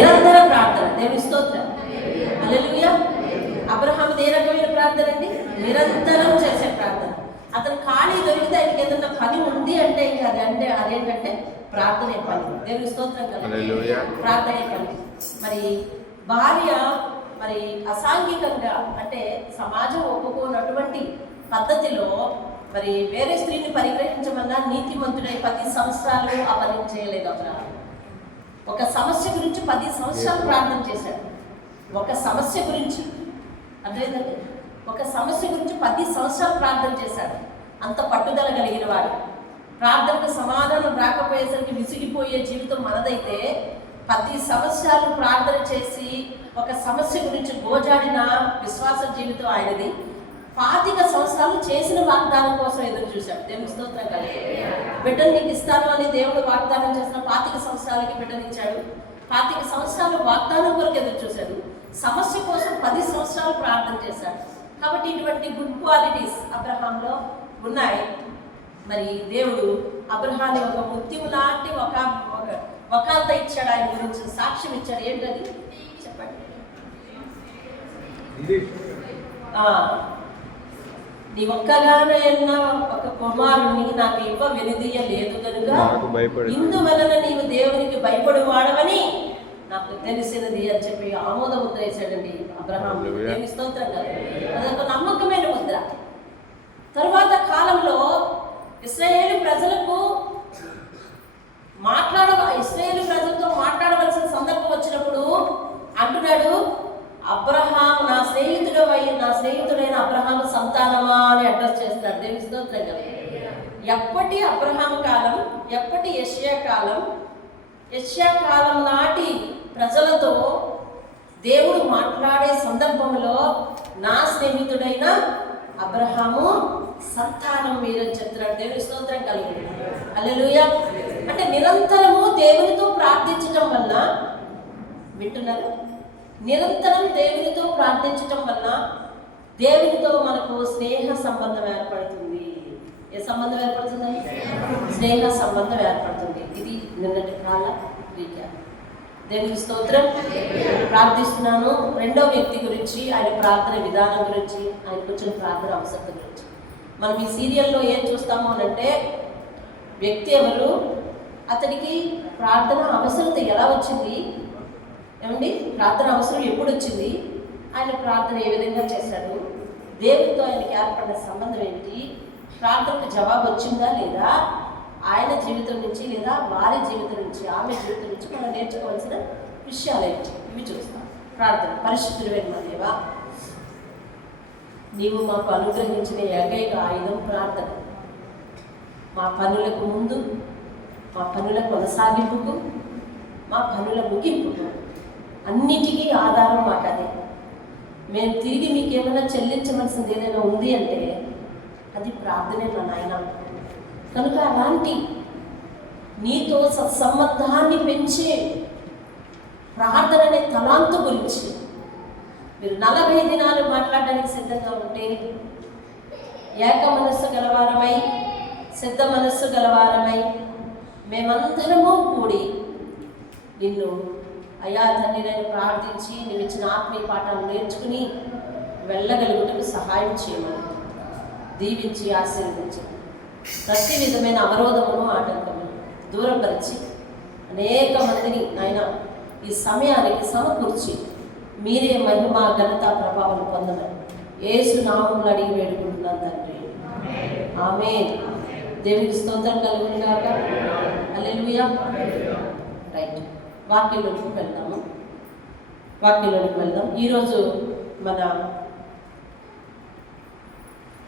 నిరంతర ప్రార్థన. దేవుని స్తోత్రం. హల్లెలూయా. అబ్రహాము ఏ రకమైన ప్రార్థన అండి? నిరంతరం చేసే ప్రార్థన. అతను ఖాళీ దొరికితే ఆయనకి ఏదన్నా పని ఉంది అంటే ఇంకా అదేంటంటే ప్రార్థనే పని. దేవుని స్తోత్రం కదా. ప్రార్థనే పని. మరి భార్య మరి అసాంఘికంగా అంటే సమాజం ఒప్పుకోనటువంటి పద్ధతిలో మరి వేరే స్త్రీని పరిగ్రహించమన్నా నీతిమంతుడై 10 సంవత్సరాలు ఆ పని చేయలేదు అబ్రహాము. ఒక సమస్య గురించి 10 సంవత్సరాలు ప్రార్థన చేశాడు. ఒక సమస్య గురించి అర్థమైందండి. ఒక సమస్య గురించి 10 సంవత్సరాలు ప్రార్థన చేశాడు. అంత పట్టుదల కలిగిన వాడు. ప్రార్థనకు సమాధానం రాకపోయేసరికి విసిగిపోయే జీవితం మనదైతే 10 సంవత్సరాలు ప్రార్థన చేసి ఒక సమస్య గురించి గోజాడిన విశ్వాస జీవితం ఆయనది. 25 సంవత్సరాలు చేసిన వాగ్దానం కోసం ఎదురు చూశాడు. దేవుని స్తోత్రం కలిగి బిడ్డను నీకు ఇస్తాను అని దేవుడు వాగ్దానం చేసిన 25 సంవత్సరాలకి బిడ్డనిచ్చాడు. 25 సంవత్సరాలు వాగ్దానం కొరకు ఎదురు చూశాడు. సమస్య కోసం 10 సంవత్సరాలు ప్రార్థన చేశాడు. కాబట్టి ఇటువంటి గుడ్ క్వాలిటీస్ అబ్రహాంలో ఉన్నాయి. మరి దేవుడు అబ్రహాన్ని ఒక ముత్యం లాంటి ఒకంత ఇచ్చాడు. ఆయన గురించి సాక్ష్యం ఇచ్చాడు. ఏంటది చెప్పండి. నీ ఒక్కగానైనా ఒక కుమారుణ్ణి నాకు ఇవ్వ వెనుదీయలేదు కనుక ఇందువలన నీవు దేవునికి భయపడి వాడవని నాకు తెలిసినది అని చెప్పి ఆమోద ముద్ర వేశాడండి అబ్రహాం. దేవుని స్తోత్రం కాదు, అదొక నమ్మకమైన ముద్ర. తరువాత కాలంలో ఇశ్రాయేలు ప్రజలతో మాట్లాడవలసిన సందర్భం వచ్చినప్పుడు అంటున్నాడు, అబ్రహాం నా స్నేహితుడైన అబ్రహాము సంతానమా అని అడ్రస్ చేస్తాడు. దేవుని స్తోత్రం కదా. ఎప్పటి అబ్రహాం కాలం, ఎప్పటి యెషయా కాలం నాటి ప్రజలతో దేవుడు మాట్లాడే సందర్భంలో నా స్నేహితుడైన అబ్రహాము సంతానం మీరని చెప్తున్నాడు. దేవుని స్తోత్రం కలుగు. హల్లెలూయా. అంటే నిరంతరము దేవునితో ప్రార్థించటం వల్ల, వింటున్నారు, నిరంతరం దేవునితో ప్రార్థించటం వల్ల దేవునితో మనకు స్నేహ సంబంధం ఏర్పడుతుంది. ఏ సంబంధం ఏర్పడుతుంది? స్నేహ సంబంధం ఏర్పడుతుంది. ఇది నిన్నటి కాల రీక్యాప్. దేవుని స్తోత్రం. ప్రార్థిస్తున్నాను. రెండో వ్యక్తి గురించి, ఆయన ప్రార్థన విధానం గురించి, ఆయన కూర్చొని ప్రార్థన అవసరం గురించి. మనం ఈ సీరియల్లో ఏం చూస్తాము అనంటే, వ్యక్తి ఎవరు, అతడికి ప్రార్థన అవసరత ఎలా వచ్చింది, ఏమండి, ప్రార్థన అవసరం ఎప్పుడు వచ్చింది, ఆయన ప్రార్థన ఏ విధంగా చేశాడు, దేవుడితో ఆయనకి ఏర్పడిన సంబంధం ఏంటి, ప్రార్థనకు జవాబు వచ్చిందా లేదా, ఆయన జీవితం నుంచి లేదా వారి జీవితం నుంచి, ఆమె జీవితం నుంచి మనం నేర్చుకోవాల్సిన విషయాలు ఏంటి, ఇవి చూస్తాం. ప్రార్థన. పరిశుద్ధుడైన మా దేవా, నీవు మాకు అనుగ్రహించిన ఏకైక ఆయుధం ప్రార్థన. మా పనులకు ముందు, మా పనుల కొనసాగింపుకు, మా పనుల ముగింపుకు, అన్నిటికీ ఆధారం మాట అదే. మేము తిరిగి మీకు ఏమైనా చెల్లించవలసింది ఏదైనా ఉంది అంటే అది ప్రార్థనే నా నాయన. కనుక అలాంటి నీతో సత్సంబంధాన్ని పెంచే ప్రార్థన అనే తలాంతు గురించి మీరు 40 దినాలు మాట్లాడడానికి సిద్ధంగా ఉంటే, ఏక మనస్సు గలవారమై, సిద్ధ మనస్సు గలవారమై మేమందరము కూడి నిన్ను అయ్యా తండ్రి నేను ప్రార్థించి నువ్వు ఇచ్చిన ఆత్మీయ పాఠాలు నేర్చుకుని వెళ్ళగలుగుటకు సహాయం చేయమని దీవించి ఆశీర్వదించి ప్రతి విధమైన అవరోధమును ఆటంకమును దూరపరిచి అనేక మందిని ఆయన ఈ సమయానికి సమకూర్చి మీరే మహిమ ఘనత ప్రభావం పొందమని యేసు నామములో అడిగి వేడుకుంటున్నాను తండ్రి. ఆమేన్. దేవునికి స్తోత్రం కలుగును గాక. హల్లెలూయా. రైట్, వాక్యంలోకి వెళ్దాం. ఈరోజు మన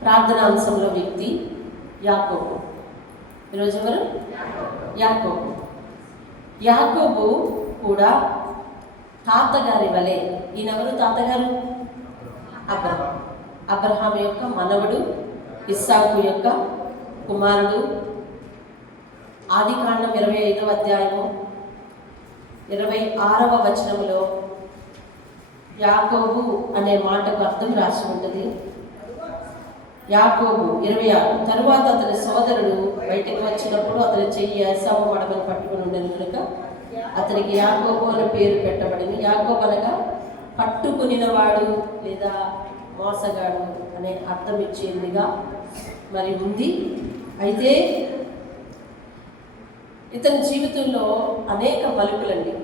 ప్రార్థనా అంశంలో వ్యక్తి యాకోబు. ఈరోజు ఎవరు? యాకోబు కూడా తాతగారి వలె. ఈయనెవరు తాతగారు? అబ్రహాం యొక్క మనవడు, ఇస్సాకు యొక్క కుమారుడు. ఆదికాండం 25వ అధ్యాయము 26వ వచనంలో యాకోబు అనే మాటకు అర్థం రాసి ఉంటుంది. యాకోబు 26. తరువాత అతని సోదరుడు బయటకు వచ్చినప్పుడు అతని చెయ్యి ఏసావు మడమను పట్టుకుని ఉండేది కనుక అతనికి యాకోబు అనే పేరు పెట్టబడింది. యాకోబు అనగా పట్టుకునినవాడు లేదా మోసగాడు అనే అర్థం ఇచ్చేందుగా మరి ఉంది. అయితే ఇతని జీవితంలో అనేక మలుపులండి.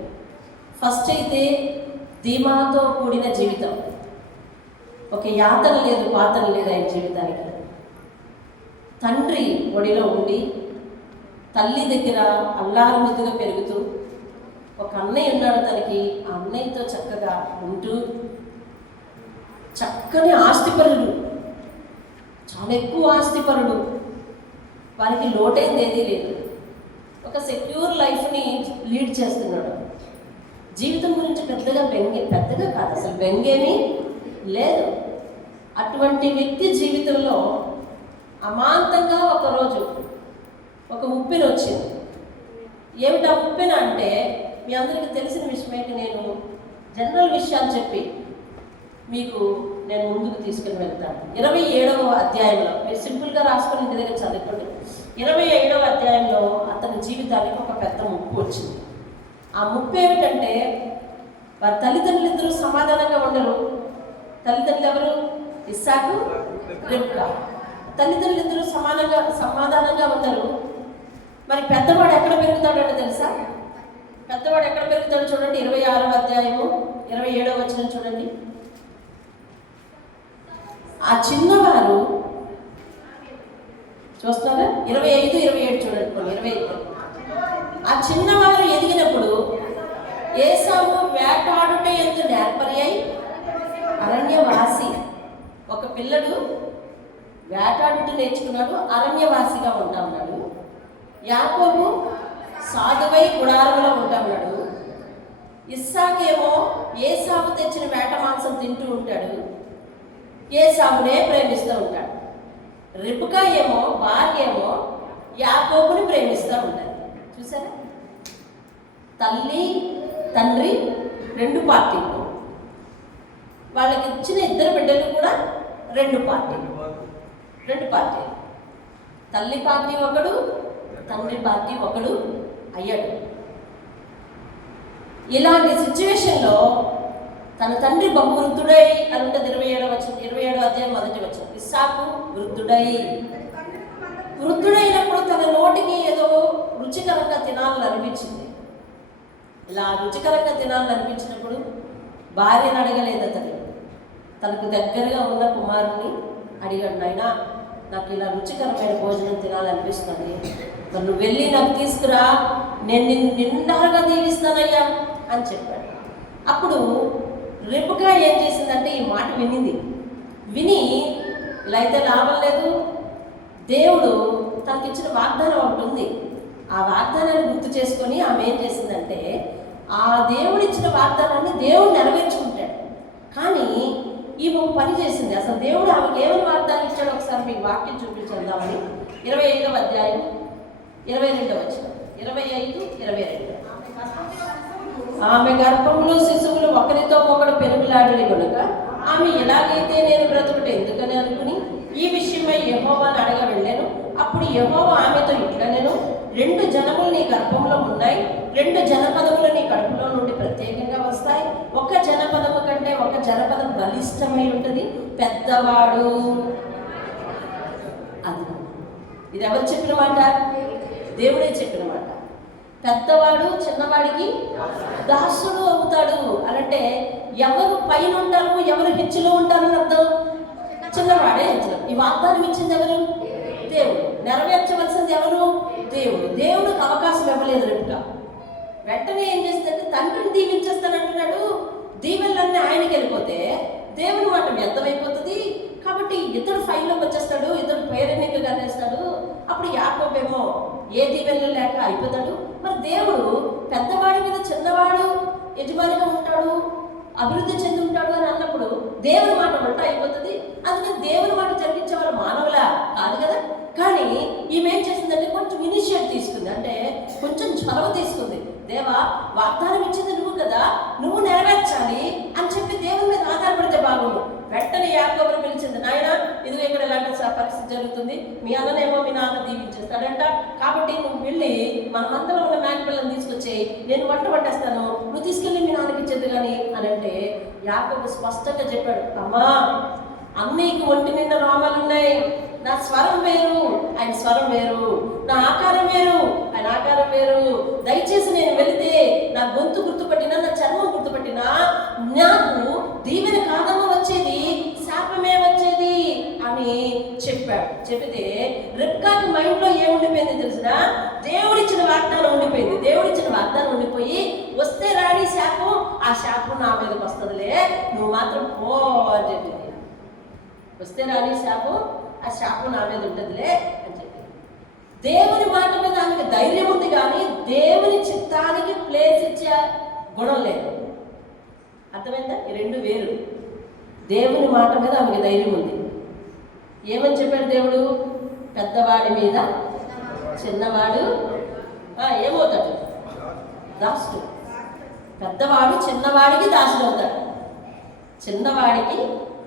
ఫస్ట్ అయితే ధీమాతో కూడిన జీవితం. ఒక యాతన లేదు, పాతన లేదు ఆయన జీవితానికి. తండ్రి ఒడిలో ఉండి తల్లి దగ్గర అల్లారు ముద్దుగా పెరుగుతూ, ఒక అన్నయ్య ఉన్నాడు తనకి, ఆ అన్నయ్యతో చక్కగా ఉంటూ, చక్కని ఆస్తిపరుడు, చాలా ఎక్కువ ఆస్తిపరుడు, వారికి లోటైంది ఏదీ లేదు. ఒక సెక్యూర్ లైఫ్ని లీడ్ చేస్తున్నాడు. జీవితం గురించి పెద్దగా కాదు, అసలు బెంగేమీ లేదు. అటువంటి వ్యక్తి జీవితంలో అమాంతంగా ఒకరోజు ఒక ఉప్పెన వచ్చింది. ఏమిటా ఉప్పెన అంటే, మీ అందరికీ తెలిసిన విషయమైతే నేను జనరల్ విషయాలు చెప్పి మీకు నేను ముందుకు తీసుకుని వెళ్తాను. 27వ అధ్యాయంలో మీరు సింపుల్గా రాసుకొని ఇంటి దగ్గర చదువుకోండి. 27వ అధ్యాయంలో అతని జీవితానికి ఒక పెద్ద ముప్పు వచ్చింది. ఆ ముప్పు ఏమిటంటే, వారి తల్లిదండ్రులు ఇద్దరు సమాధానంగా ఉండరు. తల్లిదండ్రులు ఎవరు? ఇస్సాకు, రెబ్కా. తల్లిదండ్రులు ఇద్దరు సమాధానంగా ఉండరు. మరి పెద్దవాడు ఎక్కడ పెరుగుతాడో తెలుసా? పెద్దవాడు ఎక్కడ పెరుగుతాడో చూడండి. 26వ అధ్యాయము 27వ వచనం చూడండి. ఆ చిన్నవారు చూస్తారా? 25, 27 చూడండి. 25. ఆ చిన్నవారు ఎదిగినప్పుడు ఏసావు వేటాడుట యందు నేర్పరి అయి అరణ్యవాసి. ఒక పిల్లడు వేటాడుట నేర్చుకున్నాడు, అరణ్యవాసిగా ఉంటా ఉన్నాడు. యాకోబు సాధువై గుడారంలో ఉంటా ఉన్నాడు. ఇస్సాకేమో ఏసావు తెచ్చిన వేట మాంసం తింటూ ఉంటాడు, ఏసావునే ప్రేమిస్తూ ఉంటాడు. రెబ్కా ఏమో భార్య ఏమో యాకోబుని ప్రేమిస్తూ ఉంటాడు. చూసారా? తల్లి తండ్రి రెండు పార్టీలు. వాళ్ళకి ఇచ్చిన ఇద్దరు బిడ్డలు కూడా రెండు పార్టీలు. తల్లి పార్టీ ఒకడు, తండ్రి పార్టీ ఒకడు అయ్యాడు. ఇలాంటి సిచ్యువేషన్లో తన తండ్రి బహు వృద్ధుడై అని ఉంటుంది. 27వ అధ్యాయం 1వ వచనం. ఇస్సాకు వృద్ధుడైనప్పుడు తన నోటికి ఏదో రుచికరంగా తినాలని అనిపించింది. ఇలా రుచికరంగా తినాలని అనిపించినప్పుడు భార్యను అడగలేదు అతను. తనకు దగ్గరగా ఉన్న కుమారుని అడిగాడు, నాయనా నాకు ఇలా రుచికరమైన భోజనం తినాలనిపిస్తుంది, మరి నువ్వు వెళ్ళి నాకు తీసుకురా, నేను నిన్ను నిండారుగా దీవిస్తానయ్యా అని చెప్పాడు. అప్పుడు రెబ్కా ఏం చేసిందంటే ఈ మాట విని ఇలా అయితే లాభం లేదు, దేవుడు తనకిచ్చిన వాగ్దానం ఒకటి ఉంది. ఆ వాగ్దానాన్ని గుర్తు చేసుకొని ఆమె ఏం చేసిందంటే, ఆ దేవుడిచ్చిన వాగ్దానాన్ని దేవుడు నెరవేర్చుకుంటాడు. కానీ ఈమె ఒక పని చేసింది. అసలు దేవుడు ఆమెకి ఏమని వాగ్దానం ఇచ్చాడో ఒకసారి మీకు వాక్యం చూపించేద్దామని. 25వ అధ్యాయం 22వ వచనం. 25, 22. ఆమె గర్భంలో శిశువులు ఒకరితో ఒకడు పెరుగులాడని కనుక ఆమె ఎలాగైతే నేను బ్రతుకుట ఎందుకని అనుకుని ఈ విషయమై యెహోవాను అడగ వెళ్ళాను. అప్పుడు యెహోవా ఆమెతో ఇట్లా, నేను 2 జనములు నీ గర్భంలో ఉన్నాయి, 2 జనపదములు నీ కడుపులో నుండి ప్రత్యేకంగా వస్తాయి. ఒక జనపదము కంటే ఒక జనపదం బలిష్టమై ఉంటుంది, పెద్దవాడు. అది ఇది ఎవరు చెప్పిన మాట? దేవుడే చెప్పిన మాట. పెద్దవాడు చిన్నవాడికి దాసుడు అవుతాడు అనంటే ఎవరు పైన ఉంటారు, ఎవరు హెచ్చులో ఉంటారని అర్థం. చిన్నవాడే హెచ్చులో. ఈ వాగ్దానం ఇచ్చింది ఎవరు? దేవుడు. నెరవేర్చవలసింది ఎవరు? దేవుడు. దేవుడికి అవకాశం ఇవ్వలేదు రెబ్కా. వెంటనే ఏం చేసిందంటే తండ్రిని దీవించేస్తానంటున్నాడు. దీవెనలన్నీ ఆయనకి వెళ్ళిపోతే దేవుని మాట వ్యర్థమైపోతుంది. కాబట్టి ఇతడు ఫైల్లోకి వచ్చేస్తాడు, ఇతడు పేరెన్నిక కనేస్తాడు. అప్పుడు యాకోబేమో ఏ దీవెనలు లేక అయిపోతాడు. మరి దేవుడు పెద్దవాడి మీద చిన్నవాడు యజమానిగా ఉంటాడు, అభివృద్ధి చెంది ఉంటాడు అని అన్నప్పుడు దేవుని మాట వంట అయిపోతుంది. అందుకని దేవుని మాట జరిగించే వాళ్ళు మానవులా కాదు కదా. కానీ ఈమె ఏం చేసిందంటే కొంచెం ఇనిషియేట్ తీసుకుంది, అంటే కొంచెం చొరవ తీసుకుంది. దేవా, వాగ్దానం ఇచ్చింది నువ్వు కదా, నువ్వు నెరవేర్చాలి అని చెప్పి దేవుని మీద ఆధారపడితే బాగుండు. వెంటనే యాకోబుని పిలిచింది, నాయన ఇదిగో ఇక్కడ ఇలాంటి పరిస్థితి జరుగుతుంది, మీ అన్ననేమో మీ నాన్న దీవించేస్తాడంట, కాబట్టి నువ్వు వెళ్ళి మన మందలో ఉన్న మేకపిల్లని తీసుకొచ్చి నేను వంట పట్టేస్తాను, నువ్వు తీసుకెళ్ళి మీ నాన్నకి ఇచ్చేది కానీ అని అంటే యాకోబు స్పష్టంగా చెప్పాడు, అమ్మా అన్నయ్యకి ఒంటి నిండా రోమాలు ఉన్నాయి, నా స్వరం వేరు ఆయన స్వరం వేరు, నా ఆకారం వేరు ఆయన ఆకారం వేరు, దయచేసి నేను వెళితే నా గొంతు గుర్తుపట్టినా నా చర్మం గుర్తుపట్టినా నాకు దీవెన కాదమ్మ వచ్చేది, శాపమే వచ్చేది అని చెప్పాడు. చెబితే రిబ్కాకి మైండ్లో ఏముండిపోయింది తెలిసినా, దేవుడిచ్చిన వాగ్దానం ఉండిపోయింది. దేవుడిచ్చిన వాగ్దానం ఉండిపోయి వస్తే రాని శాపం, ఆ శాపం నా మీదకి వస్తుందిలే, నువ్వు మాత్రం పో అని చెప్పింది. వస్తే రాని శాపం, ఆ శాపం నా మీద ఉంటుందిలే అని చెప్పి దేవుని మాట మీద ఆమెకి ధైర్యం ఉంది, కానీ దేవుని చిత్తానికి ప్లేస్ ఇచ్చే గుణం లేదు. అర్థమైందా? ఈ రెండు వేరు. దేవుని మాట మీద ఆమెకి ధైర్యం ఉంది. ఏమని చెప్పాడు దేవుడు? పెద్దవాడి మీద చిన్నవాడు ఏమవుతాడు? దాసుడు. పెద్దవాడు చిన్నవాడికి దాసుడు అవుతాడు, చిన్నవాడికి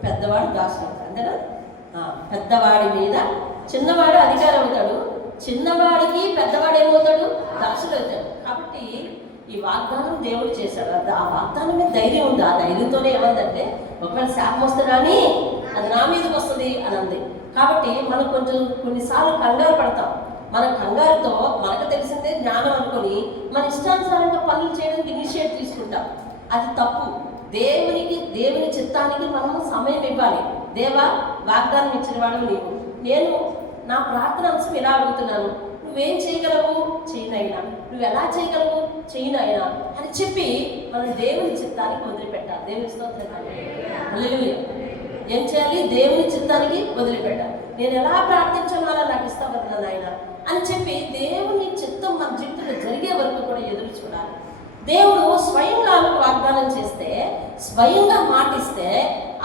పెద్దవాడు దాసుడు అవుతాడు. అంతేనా? పెద్దవాడి మీద చిన్నవాడు అధికారం అవుతాడు, చిన్నవాడికి పెద్దవాడు ఏమవుతాడు? దాసుడు అవుతాడు. కాబట్టి ఈ వాగ్దానం దేవుడు చేశాడు. ఆ వాగ్దానం మీద ధైర్యం ఉంది. ఆ ధైర్యంతోనే ఏమందంటే ఒకవేళ శాపం వస్తే కానీ అది నా మీదకి వస్తుంది అని అంది. కాబట్టి మనం కొన్నిసార్లు కంగారు పడతాం. మన కంగారుతో మనకు తెలిసిందే జ్ఞానం అనుకొని మన ఇష్టానుసారంగా పనులు చేయడానికి ఇనిషియేట్ తీసుకుంటాం. అది తప్పు. దేవుని చిత్తానికి మనము సమయం ఇవ్వాలి. దేవా, వాగ్దానం ఇచ్చిన వాడు నీవు, నేను నా ప్రార్థన అంశం ఇలా అడుగుతున్నాను, నువ్వేం చేయగలవు చేయనైనా, నువ్వు ఎలా చేయగలవు చేయనైనా అని చెప్పి మనం దేవుని చిత్తానికి వదిలిపెట్టాలి. దేవుని స్తోత్రం. హల్లెలూయా. ఏం చేయాలి? దేవుని చిత్తానికి వదిలిపెట్టాలి. నేను ఎలా ప్రార్థించాలో అలా నాకు ఇస్తావు కదా నాయన అని చెప్పి దేవుని చిత్తం మన జీవితంలో జరిగే వరకు కూడా ఎదురు చూడాలి. దేవుడు స్వయంగా వాగ్దానం చేస్తే, స్వయంగా మాటిస్తే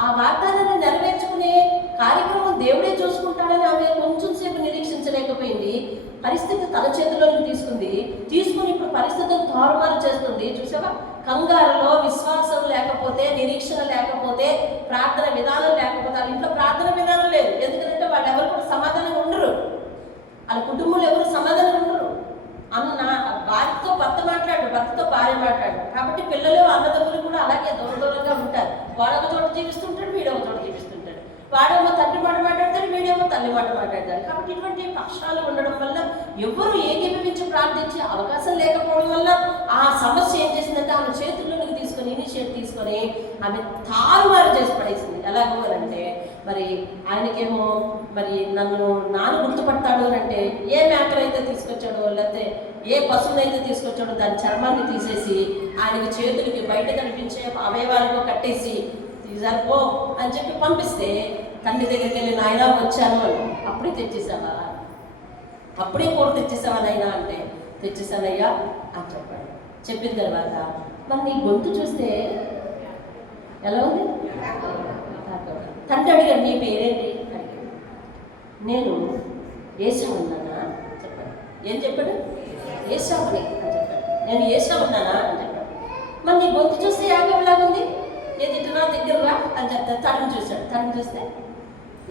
ఆ వాగ్దానాన్ని నెరవేర్చుకునే కార్యక్రమం దేవుడే చూసుకుంటాడని ఆమె కొంచెం సేపు నిరీక్షించలేకపోయింది. పరిస్థితి తన చేతిలోకి తీసుకుని ఇప్పుడు పరిస్థితులను తారుమారు చేస్తుంది. చూసావా? కంగారులో విశ్వాసం లేకపోతే, నిరీక్షణ లేకపోతే, ప్రార్థన విధానం లేకపోతే, వాళ్ళ ఇంట్లో ప్రార్థన విధానం లేదు. ఎందుకంటే వాళ్ళు ఎవరు కూడా సమాధానంగా ఉండరు, వాళ్ళ కుటుంబంలో ఎవరు సమాధానంగా ఉండరు. భార్యతో భర్త మాట్లాడు, భర్తతో భార్య మాట్లాడు. కాబట్టి పిల్లలు అన్నదమ్ములు కూడా అలాగే దూరంగా ఉంటారు. వాడొక చోట జీవిస్తుంటాడు, వీడొక చోట జీవిస్తుంటాడు. వాడేమో తండ్రి మాట మాట్లాడతాడు, వీడేమో తల్లి మాట మాట్లాడతాడు. కాబట్టి ఇటువంటి పక్షాలు ఉండడం వల్ల ఎవరు ఏకీభవించి ప్రార్థించే అవకాశం లేకపోవడం వల్ల ఆ సమస్య ఏం చేసిందంటే ఆమె చేతుల్లోకి ఇనిషియేట్ తీసుకొని ఆమె తారుమారు చేసి పడేసింది. ఎలాగో అంటే మరి ఆయనకేమో మరి నన్ను నాన్న గుర్తుపడతాడు అని అంటే ఏ మేకలు అయితే తీసుకొచ్చాడో, లేకపోతే ఏ పశువునైతే తీసుకొచ్చాడో దాని చర్మాన్ని తీసేసి ఆయనకి చేతులకి బయట కనిపించే అవయవాలకు కట్టేసి తీసారిపో అని చెప్పి పంపిస్తే తండ్రి దగ్గరికి వెళ్ళి నాయన వచ్చాను అని. అప్పుడే తెచ్చేసావా? అప్పుడే కూర తెచ్చేసావా నాయనా అంటే తెచ్చేసానయ్యా అని చెప్పాడు. చెప్పిన తర్వాత మరి నీ గొంతు చూస్తే ఎలా ఉంది? తండ్రి అడిగాడు, నీ పేరేంటి అడిగాడు. నేను ఏసావు ఉన్నానా చెప్పాడు. ఏం చెప్పాడు? ఏసావుని అని చెప్పాడు. నేను ఏసావు ఉన్నానా అని చెప్పాడు. మరి నీ గొంతు చూస్తే యాకోబులాగుంది, ఏ తిట్టురా దగ్గరరా అని చెప్తాను. తడిని చూశాడు. తడిని చూస్తే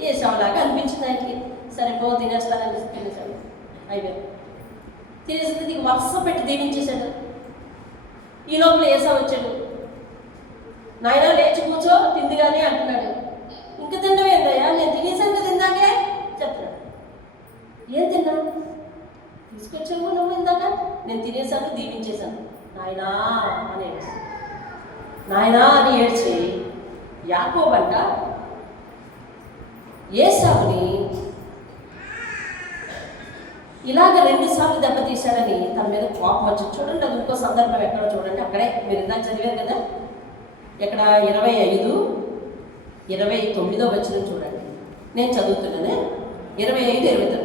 ఏసావులాగా అనిపించింది ఆయనకి. సరే పో తినేస్తానని తినేశాడు. అయిపోయాడు. తినేసింది నీకు వరుస పెట్టి దీవించేశాడు. ఈ లోపల ఏసావు వచ్చాడు. నాయన లేచి కూర్చో తిందిగానే అంటున్నాడు. ఇంకా తిండవేందయ్యా, నేను తినేసాను కదా ఇందాకే చెప్తున్నాడు. ఏం తిన్నా? తీసుకొచ్చావు నువ్వు ఇందాక. నేను తినేసాను, దీవించేశాను. నాయనా అని ఏడ్చి, నాయనా అని ఏడ్చి యాకోబంట ఏసావుని ఇలాగ 2 సార్లు దెబ్బతీశాడని తన మీద కోపం వచ్చింది. చూడండి, అది ఇంకో సందర్భం ఎక్కడో చూడండి. అక్కడే మీరు ఇందాక చదివారు కదా, ఇక్కడ 25-29 వచనం చూడండి. నేను చదువుతున్నానే 25-29.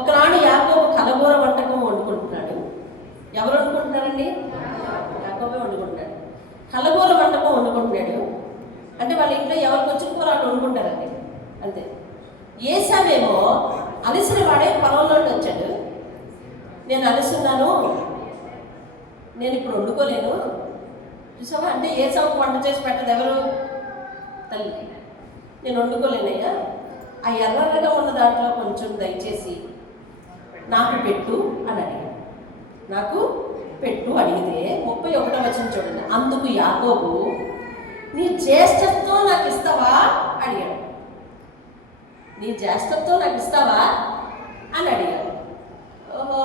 ఒకనాడు యాకోబు కలగూర వంటకం వండుకుంటున్నాడు. ఎవరు వండుకుంటున్నారండి? యాకోబే వండుకుంటున్నాడు. కలగూర వంటకం వండుకుంటున్నాడు అంటే వాళ్ళ ఇంట్లో ఎవరికి వచ్చిన కూర వాళ్ళు వండుకుంటారండి, అంతే. ఏసావేమో అలసిన వాడే పొలంలో వచ్చాడు. నేను అలసిన్నాను, నేను ఇప్పుడు వండుకోలేను. చూసావా? అంటే ఏసావుకు వంట చేసి పెట్టదు ఎవరు? తల్లి. నేను వండుకోలేనయ్యా, ఆ ఎర్రగా ఉన్న దాంట్లో కొంచెం దయచేసి నాకు పెట్టు అని అడిగాడు. నాకు పెట్టు అడిగితే 31వ వచనం చూడండి. అందుకు యాకోబు, నీ జ్యేష్ఠత్వం నాకు ఇస్తావా అడిగాడు. నీ జ్యేష్ఠత్వం నాకు ఇస్తావా అని అడిగాడు. ఓహో,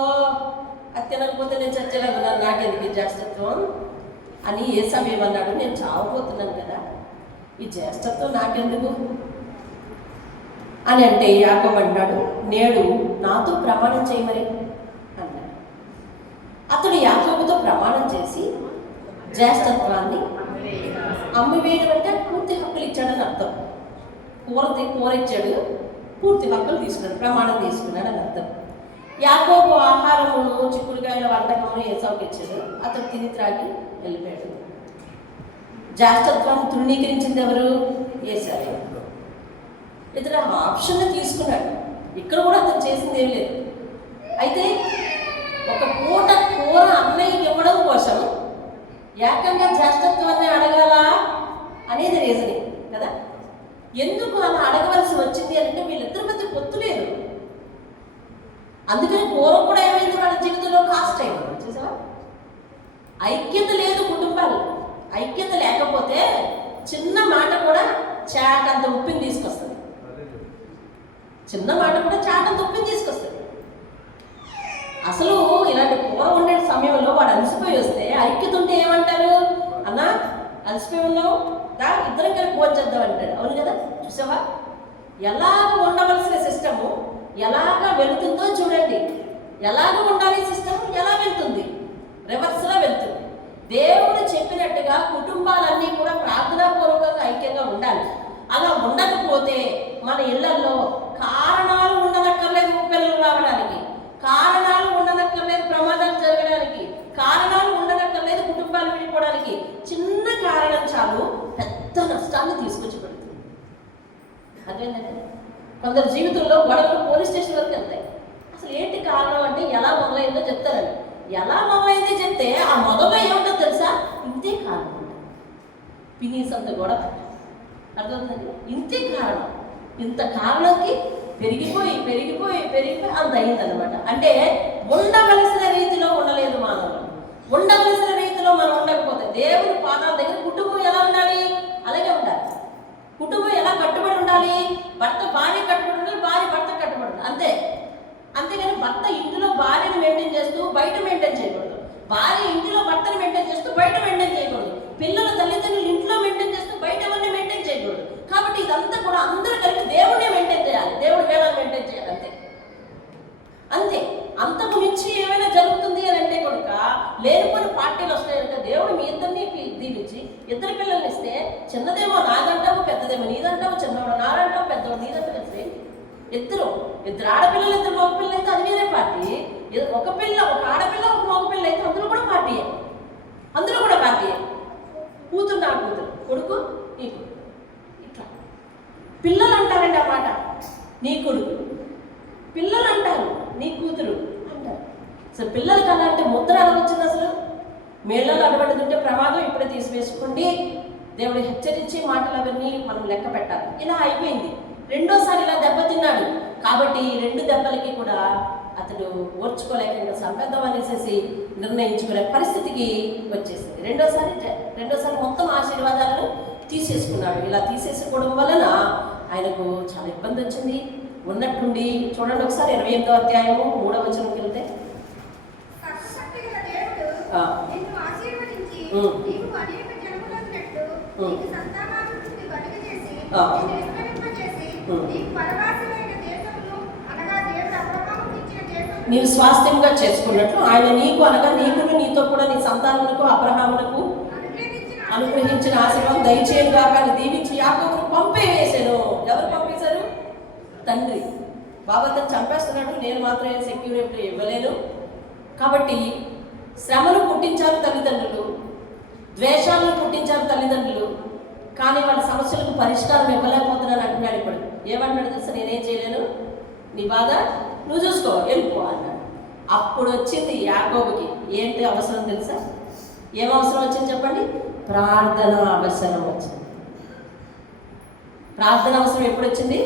అది తినకపోతే నేను చచ్చేలాగున్నాను, నాకెందుకు జ్యేష్ఠత్వం అని ఏసావు ఏమన్నాడు, నేను చావబోతున్నాను కదా, ఈ జ్యేష్ఠత్వం నాకెందుకు అని అంటే యాకోబు అంటాడు, నేడు నాతో ప్రమాణం చేయమని అన్నాడు. అతడు యాకోబుతో ప్రమాణం చేసి జ్యేష్ఠత్వాన్ని అమ్మివేయడం అంటే పూర్తి హక్కులు ఇచ్చాడని అర్థం. కూర ఇచ్చాడు, పూర్తి హక్కులు తీసుకున్నాడు, ప్రమాణం తీసుకున్నాడు అని అర్థం. యాకోబు ఆహారమును చిక్కుడుకాయల వంటకమును ఏసావుకి ఇచ్చాడు. అతడు తిని త్రాగి వెళ్ళిపోయాడు. జ్యేష్ఠత్వాన్ని తృణీకరించింది ఎవరు? ఏసావు. ఇతడు ఆప్షన్ తీసుకున్నాడు. ఇక్కడ కూడా అతను చేసింది ఏం లేదు. అయితే ఒక పూట కూర అన్నయ్యకి ఇవ్వడం కోసం ఏకంగా జ్యేష్ఠత్వాన్ని అడగాలా అనేది రీజనింగ్ కదా. ఎందుకు అలా అడగవలసి వచ్చింది అంటే వీళ్ళిద్దరి మధ్య పొత్తు లేదు. అందుకని కూర కూడా ఏమైంది వాళ్ళ జీవితంలో కాస్ట్ అయింది. చూసావా, ఐక్యత లేదు కుటుంబాలు. ఐక్యత లేకపోతే చిన్న మాట కూడా చాటంత ఉప్పిని తీసుకొస్తుంది. చిన్న మాట కూడా చాటంత ఉప్పిని తీసుకొస్తుంది. అసలు ఇలాంటి కూర ఉండే సమయంలో వాడు అలసిపోయి వస్తే ఐక్యత ఉంటే ఏమంటారు? అన్న అలసిపోయి ఉన్నావు, దా ఇద్దరం కలిపి పోచేద్దాం అంటాడు. అవును కదా. చూసావా, ఎలాగ ఉండవలసిన సిస్టము ఎలాగ వెళుతుందో చూడండి. ఎలాగ ఉండాలి సిస్టమ్, ఎలా వెళ్తుంది? రివర్స్గా వెళ్తుంది. దేవుడు చెప్పినట్టుగా కుటుంబాలన్నీ కూడా ప్రార్థనాపూర్వకంగా ఐక్యంగా ఉండాలి. అలా ఉండకపోతే మన ఇళ్లలో కారణాలు ఉండనక్కర్లేదు, పిల్లలు రావడానికి కారణాలు ఉండనక్కర్లేదు, ప్రమాదాలు జరగడానికి కారణాలు ఉండనక్కర్లేదు, కుటుంబాలు విడిపోవడానికి చిన్న కారణం చాలు పెద్ద నష్టాన్ని తీసుకొచ్చి పెడుతుంది. అదేంటంటే కొందరు జీవితంలో గొడవలు పోలీస్ స్టేషన్ వరకు వెళ్తాయి. అసలు ఏంటి కారణం అంటే ఎలా మొదలైందో చెప్తారండి. ఎలా మొదలైందో చెప్తే ఆ మొదలు ఏమిటో తెలుసా? ఇంతే కారణం. పినీస్ అంత గొడవ అర్థమవుతుంది. ఇంతే కారణం. ఇంత కారణంకి పెరిగిపోయి అంత అయిందనమాట. అంటే ఉండవలసిన రీతిలో ఉండలేదు మానవులు. ఉండవలసిన రీతిలో మనం ఉండకపోతే దేవుని పాదాల దగ్గర కుటుంబం ఎలా ఉండాలి? అలాగే ఉండాలి. కుటుంబం ఎలా కట్టుబడి ఉండాలి? భర్త భార్య కట్టుబడి ఉండాలి, భార్య భర్త కట్టుబడి ఉండాలి. అంతే. అంతేగాని భర్త ఇంటిలో భార్యను మెయింటైన్ చేస్తూ బయట మెయింటైన్ చేయకూడదు. భార్య ఇంటిలో భర్తను మెయింటైన్ చేస్తూ బయట మెయింటైన్ చేయకూడదు. పిల్లల తల్లిదండ్రులు ఇంట్లో మెయింటైన్ చేస్తూ బయట ఎవరిని మెయింటైన్ చేయకూడదు. కాబట్టి ఇదంతా కూడా అందరూ కలిపి దేవుడినే మెయింటైన్ చేయాలి, దేవుడి వేళను మెయింటైన్ చేయాలి. అంతే అంతే. అంతకు మించి ఏమైనా జరుగుతుంది అని అంటే కనుక లేనిపోయిన పార్టీలు వస్తాయంటే దేవుడు మీ ఇద్దరిని దీవించి ఇద్దరు పిల్లల్ని ఇస్తే చిన్నదేమో నాదంటావు, పెద్దదేమో నీదంటావు, చిన్నవాడు నాదంటావు, పెద్దవాడు నీదంటావు. ఇద్దరు ఆడపిల్లలు, ఇద్దరు మగపిల్లలు అయితే అది వేరే పార్టీ. ఒక పిల్ల, ఒక ఆడపిల్ల, ఒక మగపిల్ల అయితే అందులో కూడా పార్టీయే. కూతురు నా కూతురు, కొడుకు నీ కొడుకు, ఇట్లా పిల్లలు అంటారండి. ఆ మాట నీ కొడుకు, పిల్లలు అంటారు, నీ కూతురు అంటారు. అసలు పిల్లలకి అలాంటి ముద్ర ఎలా వచ్చింది? అసలు మేళ్ళలో అడబడుతుంటే ప్రమాదం ఇప్పుడే తీసివేసుకోండి, దేవుడు హెచ్చరించి మాటలు అవన్నీ మనం లెక్క పెట్టాలి. ఇలా అయిపోయింది. రెండోసారి ఇలా దెబ్బతిన్నాడు కాబట్టి 2 దెబ్బలకి కూడా అతడు ఓర్చుకోలేక సంపేద్దాం అనేసి నిర్ణయించుకునే పరిస్థితికి వచ్చేసింది. రెండోసారి మొత్తం ఆశీర్వాదాలను తీసేసుకున్నాడు. ఇలా తీసేసుకోవడం వలన ఆయనకు చాలా ఇబ్బంది వచ్చింది. ఉన్నట్టుండి చూడండి ఒకసారి 28వ అధ్యాయము 3వ వచనంకి వెళ్తే, నీవు స్వాస్థ్యంగా చేసుకున్నట్లు ఆయన నీకు అనగా నీకును నీతో కూడా నీ సంతానములకు అబ్రహామునకు అనుగ్రహించిన ఆశీర్వాదం దయచేయను గాక అని దీవించి యాకోబును పంపేసాను. ఎవరు పంపేశారు? తండ్రి. బాబాతను చంపేస్తున్నాడు, నేను మాత్రం సెక్యూరిటీ ఇవ్వలేను. కాబట్టి శ్రమను పుట్టించారు తల్లిదండ్రులు, ద్వేషాలను పుట్టించారు తల్లిదండ్రులు, కానీ వాళ్ళ సమస్యలకు పరిష్కారం ఇవ్వలేకపోతున్నాను అంటున్నాడు. ఇప్పుడు ఏమంటున్నాడు తెలుసా? నేనేం చేయలేను, నీ బాధ నువ్వు చూసుకో, వెళ్ళిపో అన్నాడు. అప్పుడు వచ్చింది యాకోబుకి ఏంటి అవసరం తెలుసా? ఏం అవసరం వచ్చింది చెప్పండి? ప్రార్థన అవసరం వచ్చింది. ప్రార్థన అవసరం ఎప్పుడు వచ్చింది?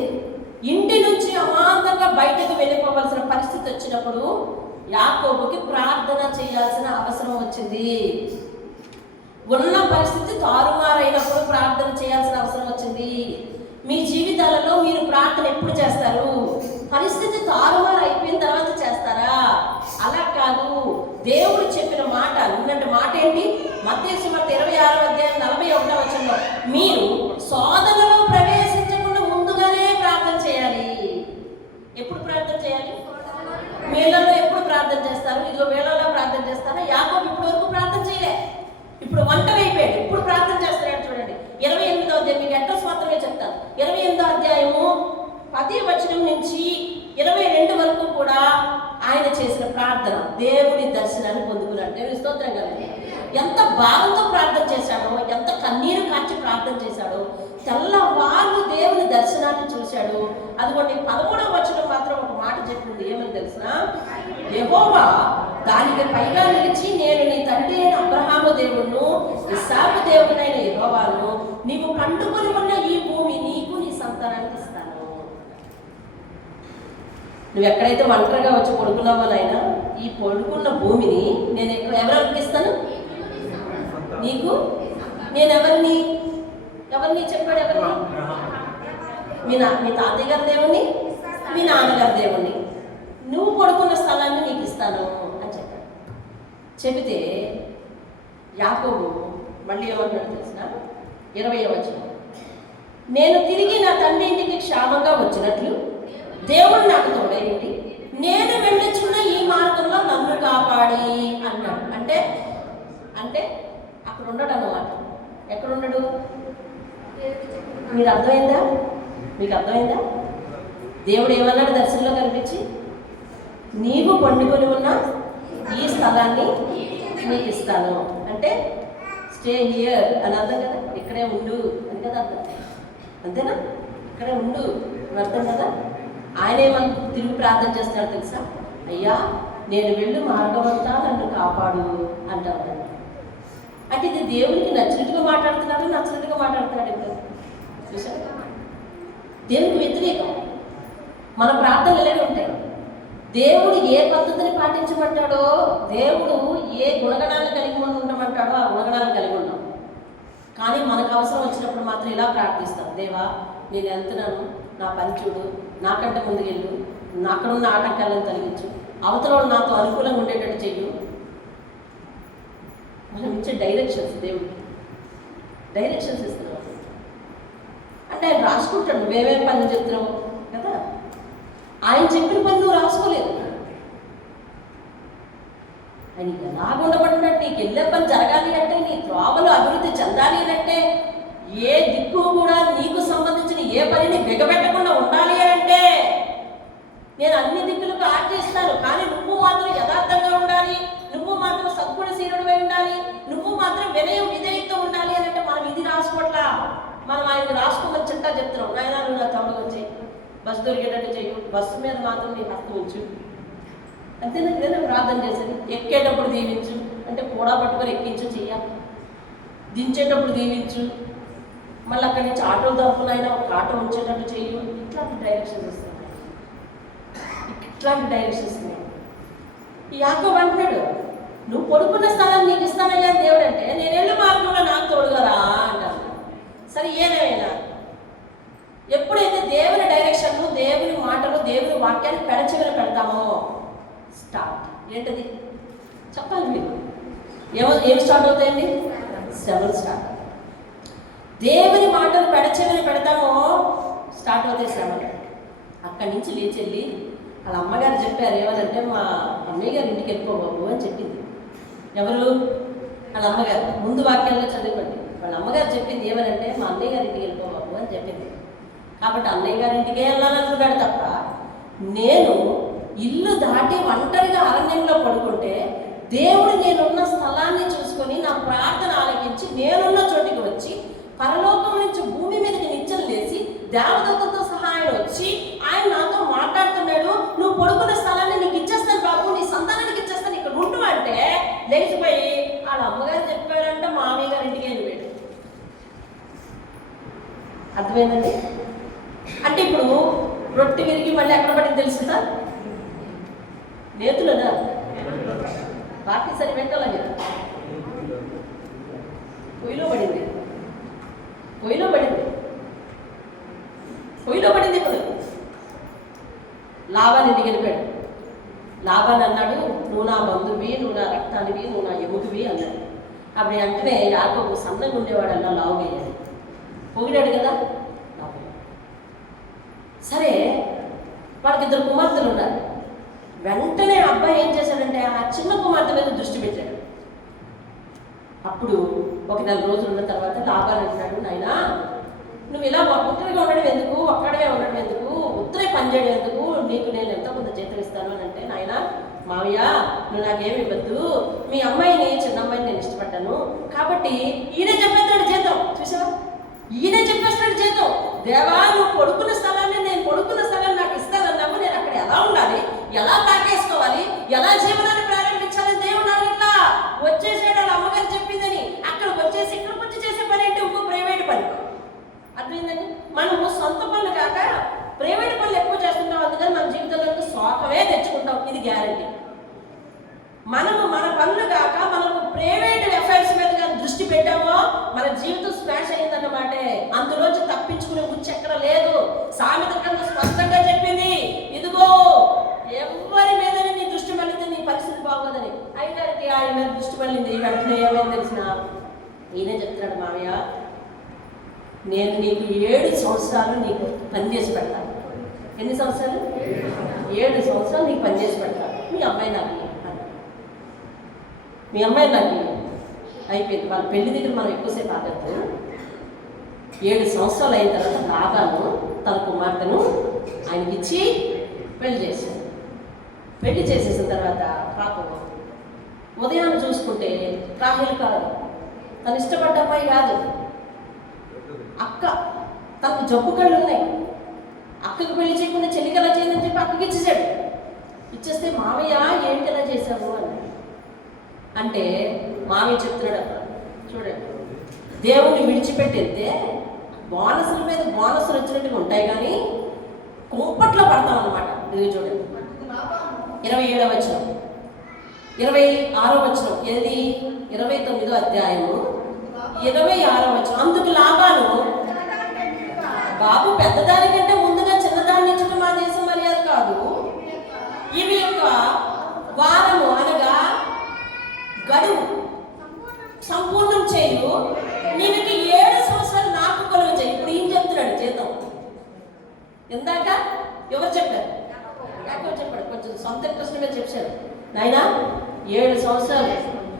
ఇంటి నుంచి అమాంతంగా బయటకు వెళ్ళిపోవలసిన పరిస్థితి వచ్చినప్పుడు యాకోబుకి ప్రార్థన చేయాల్సిన అవసరం వచ్చింది. ఉన్న పరిస్థితి తారుమారైనప్పుడు ప్రార్థన చేయాల్సిన అవసరం వచ్చింది. మీ జీవితాలలో మీరు ప్రార్థన ఎప్పుడు చేస్తారు? పరిస్థితి తారుమారు అయిపోయిన తర్వాత చేస్తారా? అలా కాదు. దేవుడు చెప్పిన మాట, నిన్నటి మాట ఏంటి? మత్తయి సువార్త 26:41 మీరు శోధనలో ప్రవేశించకుండా ముందుగానే ప్రార్థన చేయాలి. ఎప్పుడు ప్రార్థన చేయాలి? మేళలో ఎప్పుడు ప్రార్థన చేస్తారు? ఇదిగో మేళలో ప్రార్థన చేస్తారా? యాకోబు ఇప్పటి వరకు ప్రార్థన చేయలే. ఇప్పుడు ఒంటరైపోయాడు. ఇప్పుడు ప్రార్థన చేస్తున్నాడు. చూడండి 28వ అధ్యాయం, మీకు అడ్రస్ మాత్రమే చెప్తాను. 28వ అధ్యాయము 10వ నుంచి 22 వరకు కూడా ఆయన చేసిన ప్రార్థన, దేవుని దర్శనాన్ని పొందుకున్నాడు. దేవుని స్తోత్రం కదండి. ఎంత భావంతో ప్రార్థన చేశాడో, ఎంత కన్నీరు కాచి ప్రార్థన చేశాడో, తెల్లవాళ్ళు దేవుని దర్శనాన్ని చూశాడు. అదిగోండి 13వ వచనం మాత్రం ఒక మాట చెప్పింది. ఏమని తెలుసా? యెహోవా దానికి పైగా నిలిచి, నేను నీ తండ్రి అయిన అబ్రహాము దేవుణ్ణి, ఇస్సాకు దేవుడైన యెహోవాను, నీవు పండుకొని ఉన్న ఈ భూమి నీకు నీ సంతానానికి ఇస్తాను. నువ్వు ఎక్కడైతే ఒంటరిగా వచ్చి పడుకున్నావో నాయనా, ఈ పడుకున్న భూమిని నేను ఎవరికి ఇస్తాను? నీకు. నేను ఎవరిని చెప్పాడు? ఎవరిని? మీ తాతయ్య గారి దేవుణ్ణి, మీ నాన్నగారి దేవుణ్ణి. నువ్వు పడుకున్న స్థలాన్ని నీకు ఇస్తాను అని చెప్పాడు. చెబితే యాకోబు మళ్ళీ ఏమన్నాడు తెలిసిన? 20వ వచనం, నేను తిరిగి నా తండ్రి ఇంటికి క్షేమంగా వచ్చినట్లు దేవుడు నాకు తోడైంది, నేను వెళ్ళుచున్న ఈ మార్గంలో నన్ను కాపాడి అన్నాడు. అంటే అక్కడ ఉండడు అన్నమాట. ఎక్కడ ఉండడు? మీకు అర్థమైందా? దేవుడు ఏమన్నాడు దర్శనంలో కనిపించి? నీవు పండుకొని ఉన్న ఈ స్థలాన్ని నీకు ఇస్తాను అంటే స్టే హియర్ అని అర్థం కదా. ఇక్కడే ఉండు అని కదా అర్థం. అంతేనా? ఇక్కడే ఉండు అని అర్థం కదా. ఆయన ఏమని తిరిగి ప్రార్థన చేస్తాడు తెలుసా? అయ్యా, నేను వెళ్ళు మార్గమంతా నన్ను కాపాడు అంటాడు. అంటే ఇది దేవునికి నచ్చినట్టుగా మాట్లాడుతున్నాడు, నచ్చినట్టుగా మాట్లాడుతున్నాడు. ఇప్పుడు చూసారు, దేవునికి వ్యతిరేకం. మన ప్రార్థనలు ఎలాగే ఉంటాయి. దేవుడు ఏ పద్ధతిని పాటించమంటాడో, దేవుడు ఏ గుణగణాలు కలిగి ఉండమంటాడో ఆ గుణగణాలు కలిగి ఉన్నాం. కానీ మనకు అవసరం వచ్చినప్పుడు మాత్రం ఇలా ప్రార్థిస్తాం, దేవా నేను వెళ్తున్నాను, నా పని చూడు, నాకంటే ముందుకెళ్ళు, నాకడున్న ఆటంకాలను తొలగించు, అవతల నాతో అనుకూలంగా ఉండేటట్టు చెయ్యు. మనం ఇచ్చే డైరెక్షన్స్, దేవుడికి డైరెక్షన్స్ ఇస్తున్నాం. అంటే ఆయన రాసుకుంటాడు నువ్వేమేమి పని చెప్తున్నావు కదా. ఆయన చెప్పిన పని నువ్వు రాసుకోలేదు. ఆయన ఎలాగ ఉండబడినట్టు నీకు వెళ్ళే పని జరగాలి అంటే, నీ త్రోవలు అభివృద్ధి చెందాలి అంటే, ఏ దిక్కు కూడా నీకు సంబంధించిన ఏ పనిని బిగబెట్టకుండా ఉండాలి అంటే, నేను అన్ని దిక్కులకు ఆర్జిస్తాను, కానీ నువ్వు మాత్రం యథార్థంగా ఉండాలి, నువ్వు మాత్రం సద్గుణశీలుడివై ఉండాలి, నువ్వు మాత్రం వినయం విధేయత ఉండాలి అని అంటే మనం ఇది రాసుకోవట్లా. మనం ఆయన రాసుకోమని చిట్టా చెప్తున్నాం. నాయన నువ్వు నా తమ్ముడు వచ్చి బస్సు దొరికేటట్టు చెయ్యి, బస్సు మీద మాత్రం నీ హస్తం ఉంచు, అంతేనా? ఇదేనా ప్రార్థన చేసేది? ఎక్కేటప్పుడు దీవించు అంటే కూడా పట్టుకొని ఎక్కించు చెయ్యాలి, దించేటప్పుడు దీవించు, మళ్ళీ అక్కడి నుంచి ఆటో దొరకనైనా ఒక ఆటో ఉంచేటట్టు చెయ్యు. ఇట్లాంటి డైరెక్షన్స్ ఇస్తున్నాయి, ఇట్లాంటి డైరెక్షన్స్ ఉన్నాయి. ఈ యాకోబు అంటాడు, నువ్వు పడుకున్న స్థలాన్ని నీకు ఇస్తానయ్యా దేవుడు అంటే, నేను వెళ్ళి మార్గంలో నాకు తోడుగా రా అంటాను. సరే ఏదైనా ఎప్పుడైతే దేవుని డైరెక్షన్ను, దేవుని మాటలు, దేవుని వాక్యాన్ని పెడచెవిన పెడతామో స్టార్ట్ ఏంటది చెప్పాలి మీరు. ఏమి స్టార్ట్ అవుతాయండి? శ్రమలు స్టార్ట్ అవుతాయి. దేవుని మాటలు పెడచెవిన పెడతామో స్టార్ట్ అవుతాయి శ్రమలు. అక్కడి నుంచి లేచెళ్ళి వాళ్ళ అమ్మగారు చెప్పారు ఏమనంటే, మా అన్నయ్య గారు ఇంటికి వెళ్ళిపోబాబు అని చెప్పింది. ఎవరు? వాళ్ళ అమ్మగారు. ముందు వాక్యాల్లో చదువుకోండి. వాళ్ళ అమ్మగారు చెప్పింది ఏమనంటే, మా అన్నయ్య గారి ఇంటికి వెళ్ళిపోబాబు అని చెప్పింది. కాబట్టి అన్నయ్య గారి ఇంటికే వెళ్ళాలనుకున్నాడు తప్ప, నేను ఇల్లు దాటి ఒంటరిగా అరణ్యంలో పడుకుంటే దేవుడు నేనున్న స్థలాన్ని చూసుకొని నా ప్రార్థన ఆలకించి నేనున్న చోటికి వచ్చి పరలోకం నుంచి భూమి మీదకి నిచ్చెన లేసి దేవదూతలతో సహా ఆయన వచ్చి ఆయన నాతో మాట్లాడుతున్నాడు, నువ్వు పడుకున్న స్థలాన్ని నీకు ఇచ్చేస్తాను బాబు, నీ సంతానానికి ఇచ్చేస్తాను, ఇక్కడ ఉండు అంటే లేచిపోయి వాళ్ళ అమ్మగారు చెప్పారంటే మామయ్య గారి ఇంటికి వెళ్ళిపోయాడు. అర్థమైందండి? ఇప్పుడు రొట్టె విరిగి మళ్ళీ ఎక్కడ పడింది తెలుసుదా? నేతులనా? వాటిని సరి పెట్టాల మీరు. పొయ్యిలో పడింది. ఇప్పుడు లాభాన్ని ఇంటికి వెళ్ళిపోయాడు. లాభాన్ని అన్నాడు, నువ్వు నా బంధువి, నువ్వు నా రక్తానివి, నువ్వు నా ఎముకవి అన్నాడు. అప్పుడు వెంటనే యాకోబు సన్నగా ఉండేవాడల్లా లావుగయ్యాడు. పొగిడాడు కదా. సరే, వాడికి 2 కుమార్తెలు ఉన్నారు. వెంటనే అబ్బాయి ఏం చేశాడంటే ఆ చిన్న కుమార్తె మీద దృష్టి పెట్టాడు. అప్పుడు ఒక 4 రోజులు ఉన్న తర్వాత లాభాలు అంటున్నాడు, నాయనా నువ్వు ఇలా ఒక్కడిగా ఉండడం ఎందుకు, ఒక్కడే ఉండడం ఎందుకు, ఉత్తరే పని చేయడం ఎందుకు, నీకు నేను ఎంతో కొంత జీతం ఇస్తాను అని అంటే, నాయన మావయ్య నువ్వు నాకేమి ఇవ్వద్దు, మీ అమ్మాయిని చిన్న అమ్మాయిని నేను ఇష్టపడ్డాను కాబట్టి ఈయనే చెప్పేస్తాడు జీతం. చూసావా, ఈయనే చెప్పేస్తాడు జీతం. దేవా నువ్వు పడుకున్న స్థలాన్ని నాకు ఇస్తానన్నావు, నేను అక్కడ ఎలా ఉండాలి, ఎలా తాకేసుకోవాలి, ఎలా జీవనాన్ని ప్రారంభించాలని దేవుడు ఇట్లా వచ్చేసాడు. వాళ్ళ అమ్మగారు చెప్పిందని అక్కడ వచ్చేసి ఇక్కడికి వచ్చి చేసే పని అంటే ఇంకో ప్రైవేట్ పని. అర్థమైందండి? మనము సొంత పనులు కాక ప్రైవేట్ పనులు ఎక్కువ చేస్తుంటాం. అందుకని మన జీవితంలో శోకమే తెచ్చుకుంటాం. ఇది గ్యారెంటీ. మనము మన పనులు కాక మనకు ప్రైవేట్ అఫైర్స్ మీద కానీ దృష్టి పెట్టామో మన జీవితం స్మాష్ అయిందన్నమాటే. అందులోంచి తప్పించుకునే ముచ్చెక్కర లేదు. సామెత కన్నా స్పష్టంగా చెప్పింది, ఇదిగో ఎవరి మీద నీ దృష్టి మళ్ళితే నీ పరిస్థితి బాగోదని. అయ్యగారికి ఆయన మీద దృష్టి మళ్ళింది. వెంటనే ఏమైంది తెలిసిన, ఈయనే చెప్తున్నాడు, మామయ్య నేను నీకు 7 సంవత్సరాలు నీకు పనిచేసి పెడతాను. ఎన్ని సంవత్సరాలు? 7 సంవత్సరాలు నీకు పనిచేసి పెడతాను. మీ అమ్మాయి నాకు అయిపోయింది. వాళ్ళ పెళ్లి దగ్గర మనం ఎక్కువసేపు ఆగద్దు. 7 సంవత్సరాలు అయిన తర్వాత లాభాను తన కుమార్తెను ఆయనకి ఇచ్చి పెళ్లి చేశాడు. పెళ్లి చేసేసిన తర్వాత పాపం ఉదయాన్ని చూసుకుంటే రాహేలు కాదు, తను ఇష్టపడ్డ అమ్మాయి కాదు, అక్క. తనకు జబ్బు కళ్ళు ఉన్నాయి. అక్కకు పెళ్లి చేయకుండా చెల్లికి ఎలా చేయాలని చెప్పి అక్కకి ఇచ్చేసాడు. ఇచ్చేస్తే మామయ్య ఏంటి ఎలా చేశావు అని అంటే మామయ్య చెప్తున్నాడు, అక్కడ చూడండి, దేవుణ్ణి విడిచిపెట్టేస్తే బోనసుల మీద బోనసులు వచ్చినట్టుగా ఉంటాయి కానీ కుంపట్లో పడతాం అన్నమాట. ఇది చూడండి 27వ వచనం, 26వ వచనం, ఏది 29వ అధ్యాయము 26వ వచనం. అందుకు లాభాలు, బాబు పెద్దదానికంటే ముందుగా చిన్నదాన్ని ఇచ్చడం మా దేశం మర్యాద కాదు. ఇవి యొక్క వారము అనగా గడువు సంపూర్ణం చేయు, నీకు 7 సంవత్సరాలు నాకు కొలువు చేయి. ఇప్పుడు ఏం చెప్తున్నాడు జీతం? ఇందాక ఎవరు చెప్పారు? చెప్పాడు. కొంచెం సొంత ఇంట్రెస్ట్ మీద చెప్పాడు. నాయన 7 సంవత్సరాలు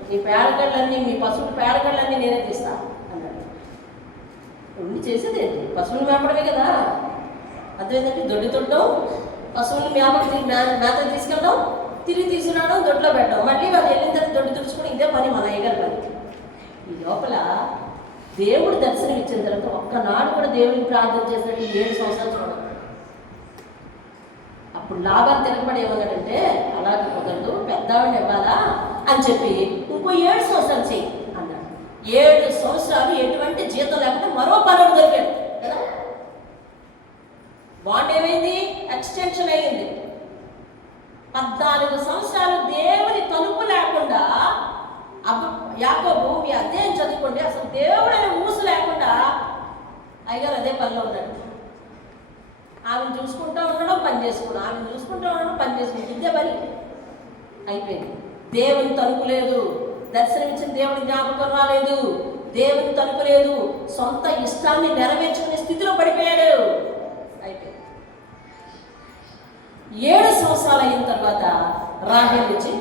నీ పేడకళ్ళన్నీ, మీ పశువుల పేడకళ్ళన్నీ నేనే తీస్తా అన్నాడు. ఉండి చేసేది ఏంటి? పశువులు మేపడమే కదా. అదేంటంటే దొడ్డి తొట్టం, పశువులు మేత తీసుకెళ్ళడం, తిరిగి తీసుకురావడం, దొడ్లో పెట్టడం, మళ్ళీ వాళ్ళు వెళ్ళిన తర్వాత దొడ్డు తుడుచుకుని ఇదే పని మన అయ్యగారి పని. ఈ లోపల దేవుడు దర్శనం ఇచ్చిన తర్వాత ఒక్కనాడు కూడా దేవుడికి ప్రార్థన చేసినట్టు 7 సంవత్సరాలు చూడాలి. అప్పుడు లాభాలు తిరగబడి ఏమన్నాడంటే, అలాగే కుదరదు, పెద్దవాడిని ఇవ్వాలా అని చెప్పి ఇంకో 7 సంవత్సరాలు చెయ్యి అన్నాడు. 7 సంవత్సరాలు ఎటువంటి జీతం లేకపోతే మరో పనుడు దొరికాడు కదా. బాండ్ ఏమైంది? ఎక్స్టెన్షన్ అయ్యింది. 14 సంవత్సరాలు దేవుని తలుపు లేకుండా. యాకోబు మీ అధ్యాయం చదువుకోండి, అసలు దేవుడు అనే ఊసు లేకుండా అయ్యగారు అదే పనిలో ఉన్నాడు. ఆమెను చూసుకుంటూ ఉండడం, పని చేసుకోవడం, ఆమెను చూసుకుంటూ ఉండడం, పని చేసుకోవడం, ఇదే పని అయిపోయింది. దేవుని తలుపు లేదు, దర్శనమిచ్చిన దేవుని జ్ఞాపకం రాలేదు, దేవుని తలుపు లేదు, సొంత ఇష్టాన్ని నెరవేర్చుకునే స్థితిలో పడిపోయాడు. అయిపోయింది. 7 సంవత్సరాలు అయిన తర్వాత రాహేలు ఇచ్చి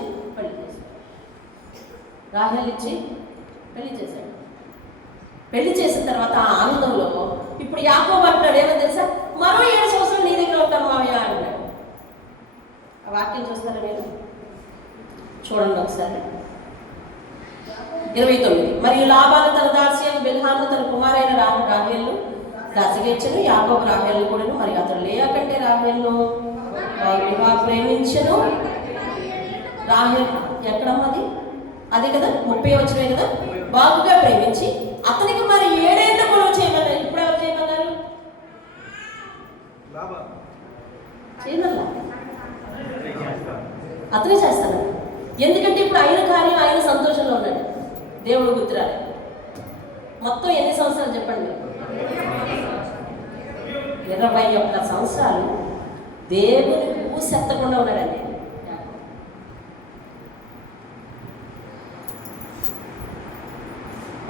పెళ్లి చేశాడు. పెళ్లి చేసిన తర్వాత ఆ ఆనందంలో ఇప్పుడు యాకోబు అంటాడు, ఏమో తెలుసా, మరో 7 సంవత్సరాలు నీ దగ్గర ఉంటాను మావయ్య అన్నాడు. ఆ వాక్యం చూస్తారా మీరు? చూడండి ఒకసారి. 29. మరియు లాబాను తన దాసి అయిన బిల్హాను తన కుమారైన రాహేలు దాసిగా ఇచ్చను. యాకోబు రాహేలు కూడాను, మరి అతడు లేయా కంటే రాహేలును ప్రేమించను. రాహేలు ఎక్కడమ్మది? అదే కదా 30 వచ్చినాయి కదా. బాగుగా ప్రేమించి అతనికి మరి 7 ఏళ్ళు కొలువు చేయమన్నారు. ఇప్పుడు ఎవరు చేయమన్నారు? దేవుడు గుర్తురాలి. మొత్తం ఎన్ని సంవత్సరాలు చెప్పండి? 21 సంవత్సరాలు దేవుని ఊసెత్తకుండా ఉన్నాడండి.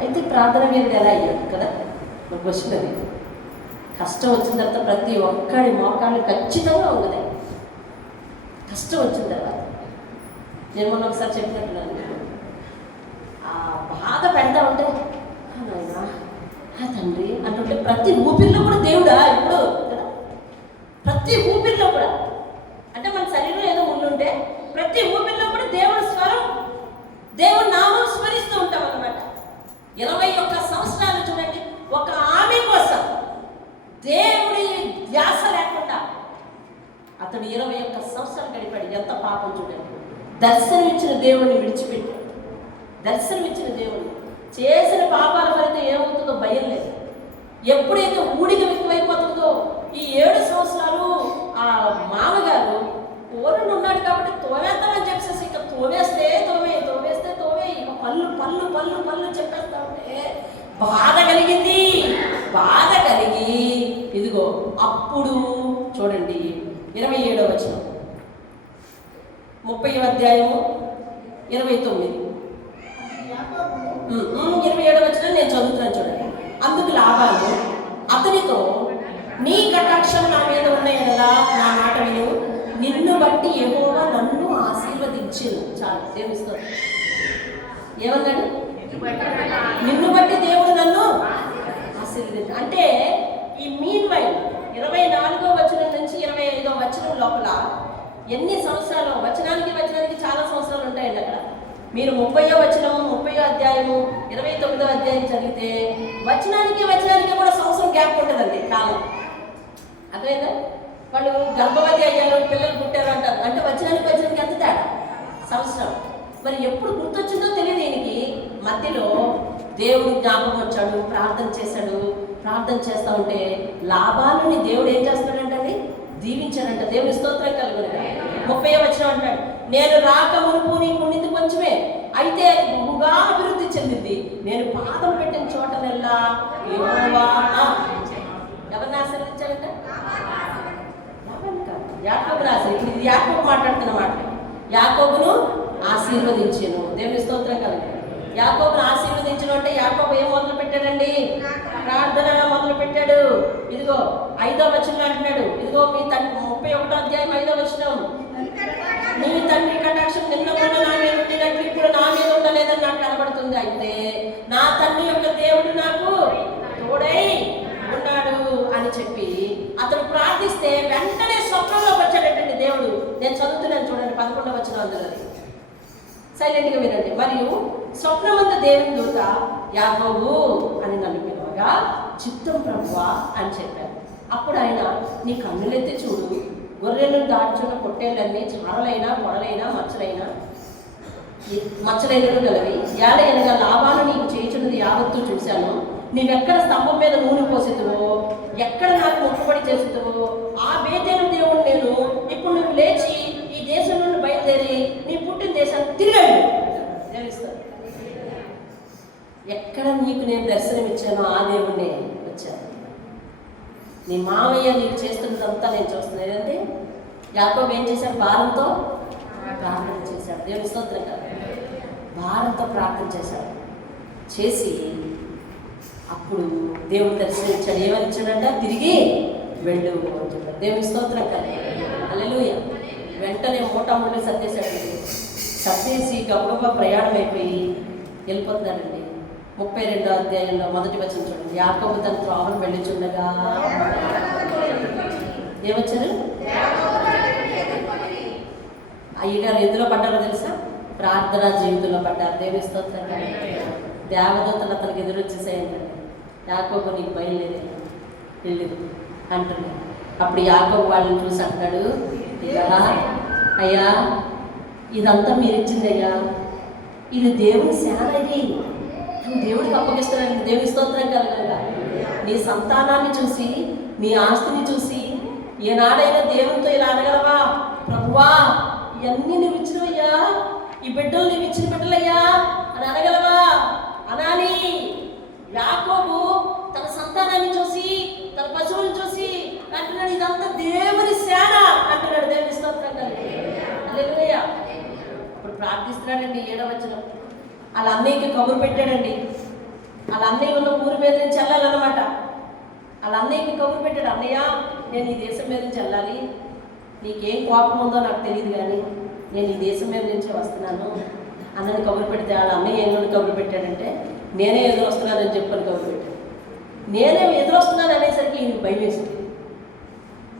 అయితే ప్రార్థన వీరుడు ఎలా అయ్యాడు కదా ఒక క్వశ్చన్. అది కష్టం వచ్చిన తర్వాత ప్రతి ఒక్కడి మోకాళ్ళు ఖచ్చితంగా ఉన్నది. కష్టం వచ్చిన తర్వాత నేను మొన్న ఒకసారి చెప్పినట్టున్నాను, ఆ బాధ పెడతా ఉంటే నాయనా తండ్రి అంటుంటే ప్రతి ఊపిరిలో కూడా దేవుడా ఇప్పుడు కదా, ప్రతి ఊపిరిలో కూడా. అంటే మన శరీరం ఏదో ఉండుంటే ప్రతి ఊపిరిలో కూడా దేవుడి స్వరం, దేవుడి నామం స్మరిస్తూ ఉంటాం అన్నమాట. 21 సంవత్సరాలు చూడండి, ఒక ఆమె కోసం దేవుడి ధ్యాస లేకుండా అతడు 21 సంవత్సరాలు గడిపాడు. ఎంత పాపం చూడండి. దర్శనమిచ్చిన దేవుడిని విడిచిపెట్టాడు. దర్శనమిచ్చిన దేవుడిని చేసిన పాపాల ఫలితం ఏమవుతుందో భయం లేదు. ఎప్పుడైతే ఊడిక ఎక్కువైపోతుందో ఈ 7 సంవత్సరాలు ఆ మామగారు ఓరుని ఉన్నాడు కాబట్టి తోవేస్తామని చెప్పేసి ఇక తోవేస్తే ఇక పళ్ళు చెప్పేస్తా ఉంటే బాధ కలిగింది. బాధ కలిగి ఇదిగో అప్పుడు చూడండి 27వ వచనం, 30వ అధ్యాయము 29, 27వ వచనం నేను చదువుతున్నాను చూడండి. అందుకు లాబాను అతనితో, నీ కటాక్షం నా మీద ఉన్నాయనగా నా మాట విను, నిన్ను బట్టి యెహోవా నన్ను ఆశీర్వదించెను. చాలు, దేవునిస్తాడు. ఏమన్నాడు? నిన్ను బట్టి దేవుడు నన్ను ఆశీర్వదించు. అంటే ఈ మీన్ వైల్ 24వ వచనం నుంచి 25వ వచనం లోపల ఎన్ని సంవత్సరాలు, వచనానికి చాలా సంవత్సరాలు ఉంటాయండి అక్కడ. మీరు 30వ వచనం, 30వ అధ్యాయము, 29వ అధ్యాయం చదివితే వచనానికి కూడా సంవత్సరం గ్యాప్ ఉంటుందండి కాలం. అర్థమైందా? వాళ్ళు గర్భవతి అయ్యారు, పిల్లలు పుట్టారు అంటారు. అంటే వచనానికి ఎంత తేడా? సంవత్సరం. మరి ఎప్పుడు గుర్తొచ్చిందో తెలియదు ఈయనకి. మధ్యలో దేవుడు జ్ఞాపకం వచ్చాడు, ప్రార్థన చేశాడు. ప్రార్థన చేస్తూ ఉంటే లాభాలని దేవుడు ఏం చేస్తాడంటే దీవించాడంట. దేవుని స్తోత్రం కలుగును. 30వ వచనం అంటాడు, నేను రాక మునుపు నీకు ఉండింది కొంచెమే, అయితే అది బహుగా అభివృద్ధి చెందింది. నేను పాదం పెట్టిన చోటనెల్లా యెహోవా ఎవరిని ఆశీర్వదించాడంట? యాకోబును ఆశీర్వదించాడు. ఇది యాకోబు మాట్లాడుతున్న మాట. యాకోబును ఆశీర్వదించాను. దేవుని స్తోత్రం కలుగును. యాకోబును ఆశీర్వదించడం అంటే యాకోబు ఏం మొదలు పెట్టాడండి? ప్రార్థన మొదలు పెట్టాడు. ఇదిగో 5వ వచనం అంటున్నాడు, ఇదిగో మీ తండ్రి 31వ అధ్యాయం 5వ వచనం, నీ తండ్రి కటాక్షం నిన్న కూడా నా మీద ఉండినట్లు ఇప్పుడు నా మీద ఉండలేదని నాకు కనబడుతుంది. అయితే నా తండ్రి యొక్క దేవుడు నాకు తోడై ఉన్నాడు అని చెప్పి అతను ప్రార్థిస్తే వెంటనే స్వప్నంలోకి వచ్చాడంటే దేవుడు. నేను చదువుతున్నాను చూడండి, 11వ వచనం అందులో. సైలెంట్గా వినండి. మరియు స్వప్నమందు దేవుని దూత యాకోబు అని నన్ను పిలవగా చిత్తం ప్రభువా అని చెప్పాను. అప్పుడు ఆయన, నీ కన్నులెత్తి చూడు, గొర్రెలను దాచున్న పొట్టేళ్ళన్నీ చారలైనా పొడలైనా మచ్చలైనను గలవి. ఏడైనగా లాభాలు నీకు చేయుచున్నది యావత్తు చూశాను. నీవెక్కడ స్తంభం మీద నూనె పోసేతువో, ఎక్కడ నాకు మొక్కుబడి చేసేతువో ఆ బేతేలు దేవుడు నేను. ఇప్పుడు నువ్వు లేచి ఈ దేశం నుండి బయలుదేరి నీ పుట్టిన దేశాన్ని తిరిగాడు. ఎక్కడ నీకు నేను దర్శనం ఇచ్చానో ఆ దేవుడినే వచ్చాను. నీ మామయ్య నీకు చేస్తున్నదంతా నేను చూస్తున్నాను. ఏంటంటే యాకోబు ఏం చేశాడు? భారంతో ప్రార్థన చేశాడు. దేవుని స్తోత్రం కదా. భారంతో ప్రార్థన చేశాడు. చేసి అప్పుడు దేవుడు దర్శనం ఇచ్చాడు. ఏమని ఇచ్చాడంట? తిరిగి వెళ్ళు అని చెప్పాడు. దేవుని స్తోత్రం కదా. హల్లెలూయా. వెంటనే మూటముళ్ళు సర్దేశాడు. సర్దేసి గబగబా ప్రయాణం అయిపోయి వెళ్ళిపోతున్నాడండి. 32వ అధ్యాయంలో 1వ వచనం చూడండి. యాకోబు తన త్రోవను వెళ్ళుచుండగా ఏమొచ్చారు? అయ్యగారు ఎందులో పడ్డారో తెలుసా? ప్రార్థనా జీవితంలో పడ్డారు. దేవుని స్తోత్రం. దేవదూతలు అతనికి ఎదురొచ్చేసాయంటే యాకోబు నీకు బయలుదేరి వెళ్ళు అంటున్నాడు. అప్పుడు యాకోబు వాళ్ళని చూసి అంటున్నాడు, అయ్యా ఇదంతా మీరు ఇచ్చిందయ్యా, ఇది దేవుని సేన, ఇది దేవుడికి అప్పగిస్తున్నాడు. దేవుని స్తోత్రం కలగగా నీ సంతానాన్ని చూసి, నీ ఆస్తిని చూసి ఏనాడైనా దేవునితో ఇలా అనగలవా? ప్రభువా ఇవన్నీ నువ్వు ఇచ్చినవయ్యా, ఈ బిడ్డలు నువ్వు ఇచ్చిన బిడ్డలయ్యా అని అనగలవా? అనాలి. యాకోబు తన సంతానాన్ని చూసి, తన పశువులను చూసి అంటున్నాడు, ఇదంతా దేవుని సేన అంటున్నాడు. దేవుని స్తోత్రం హల్లెలూయా. అప్పుడు ప్రార్థిస్తున్నాడండి. 7వ వచనం, వాళ్ళ అన్నయ్యకి కబురు పెట్టాడండి. వాళ్ళ అన్నయ్య ఉన్న ఊరి మీద నుంచి వెళ్ళాలన్నమాట. వాళ్ళ అన్నయ్యకి కబురు పెట్టాడు, అన్నయ్య నేను ఈ దేశం మీద నుంచి వెళ్ళాలి, నీకేం కోపం ఉందో నాకు తెలియదు కానీ నేను ఈ దేశం మీద నుంచే వస్తున్నాను అన్నని కబురు పెడితే, వాళ్ళ అన్నయ్య ఏం కబురు పెట్టాడంటే, నేనే ఎదురొస్తున్నానని చెప్పని కబురు పెట్టాడు. నేనే ఎదురొస్తున్నాను అనేసరికి ఈయనకి భయం వేసింది.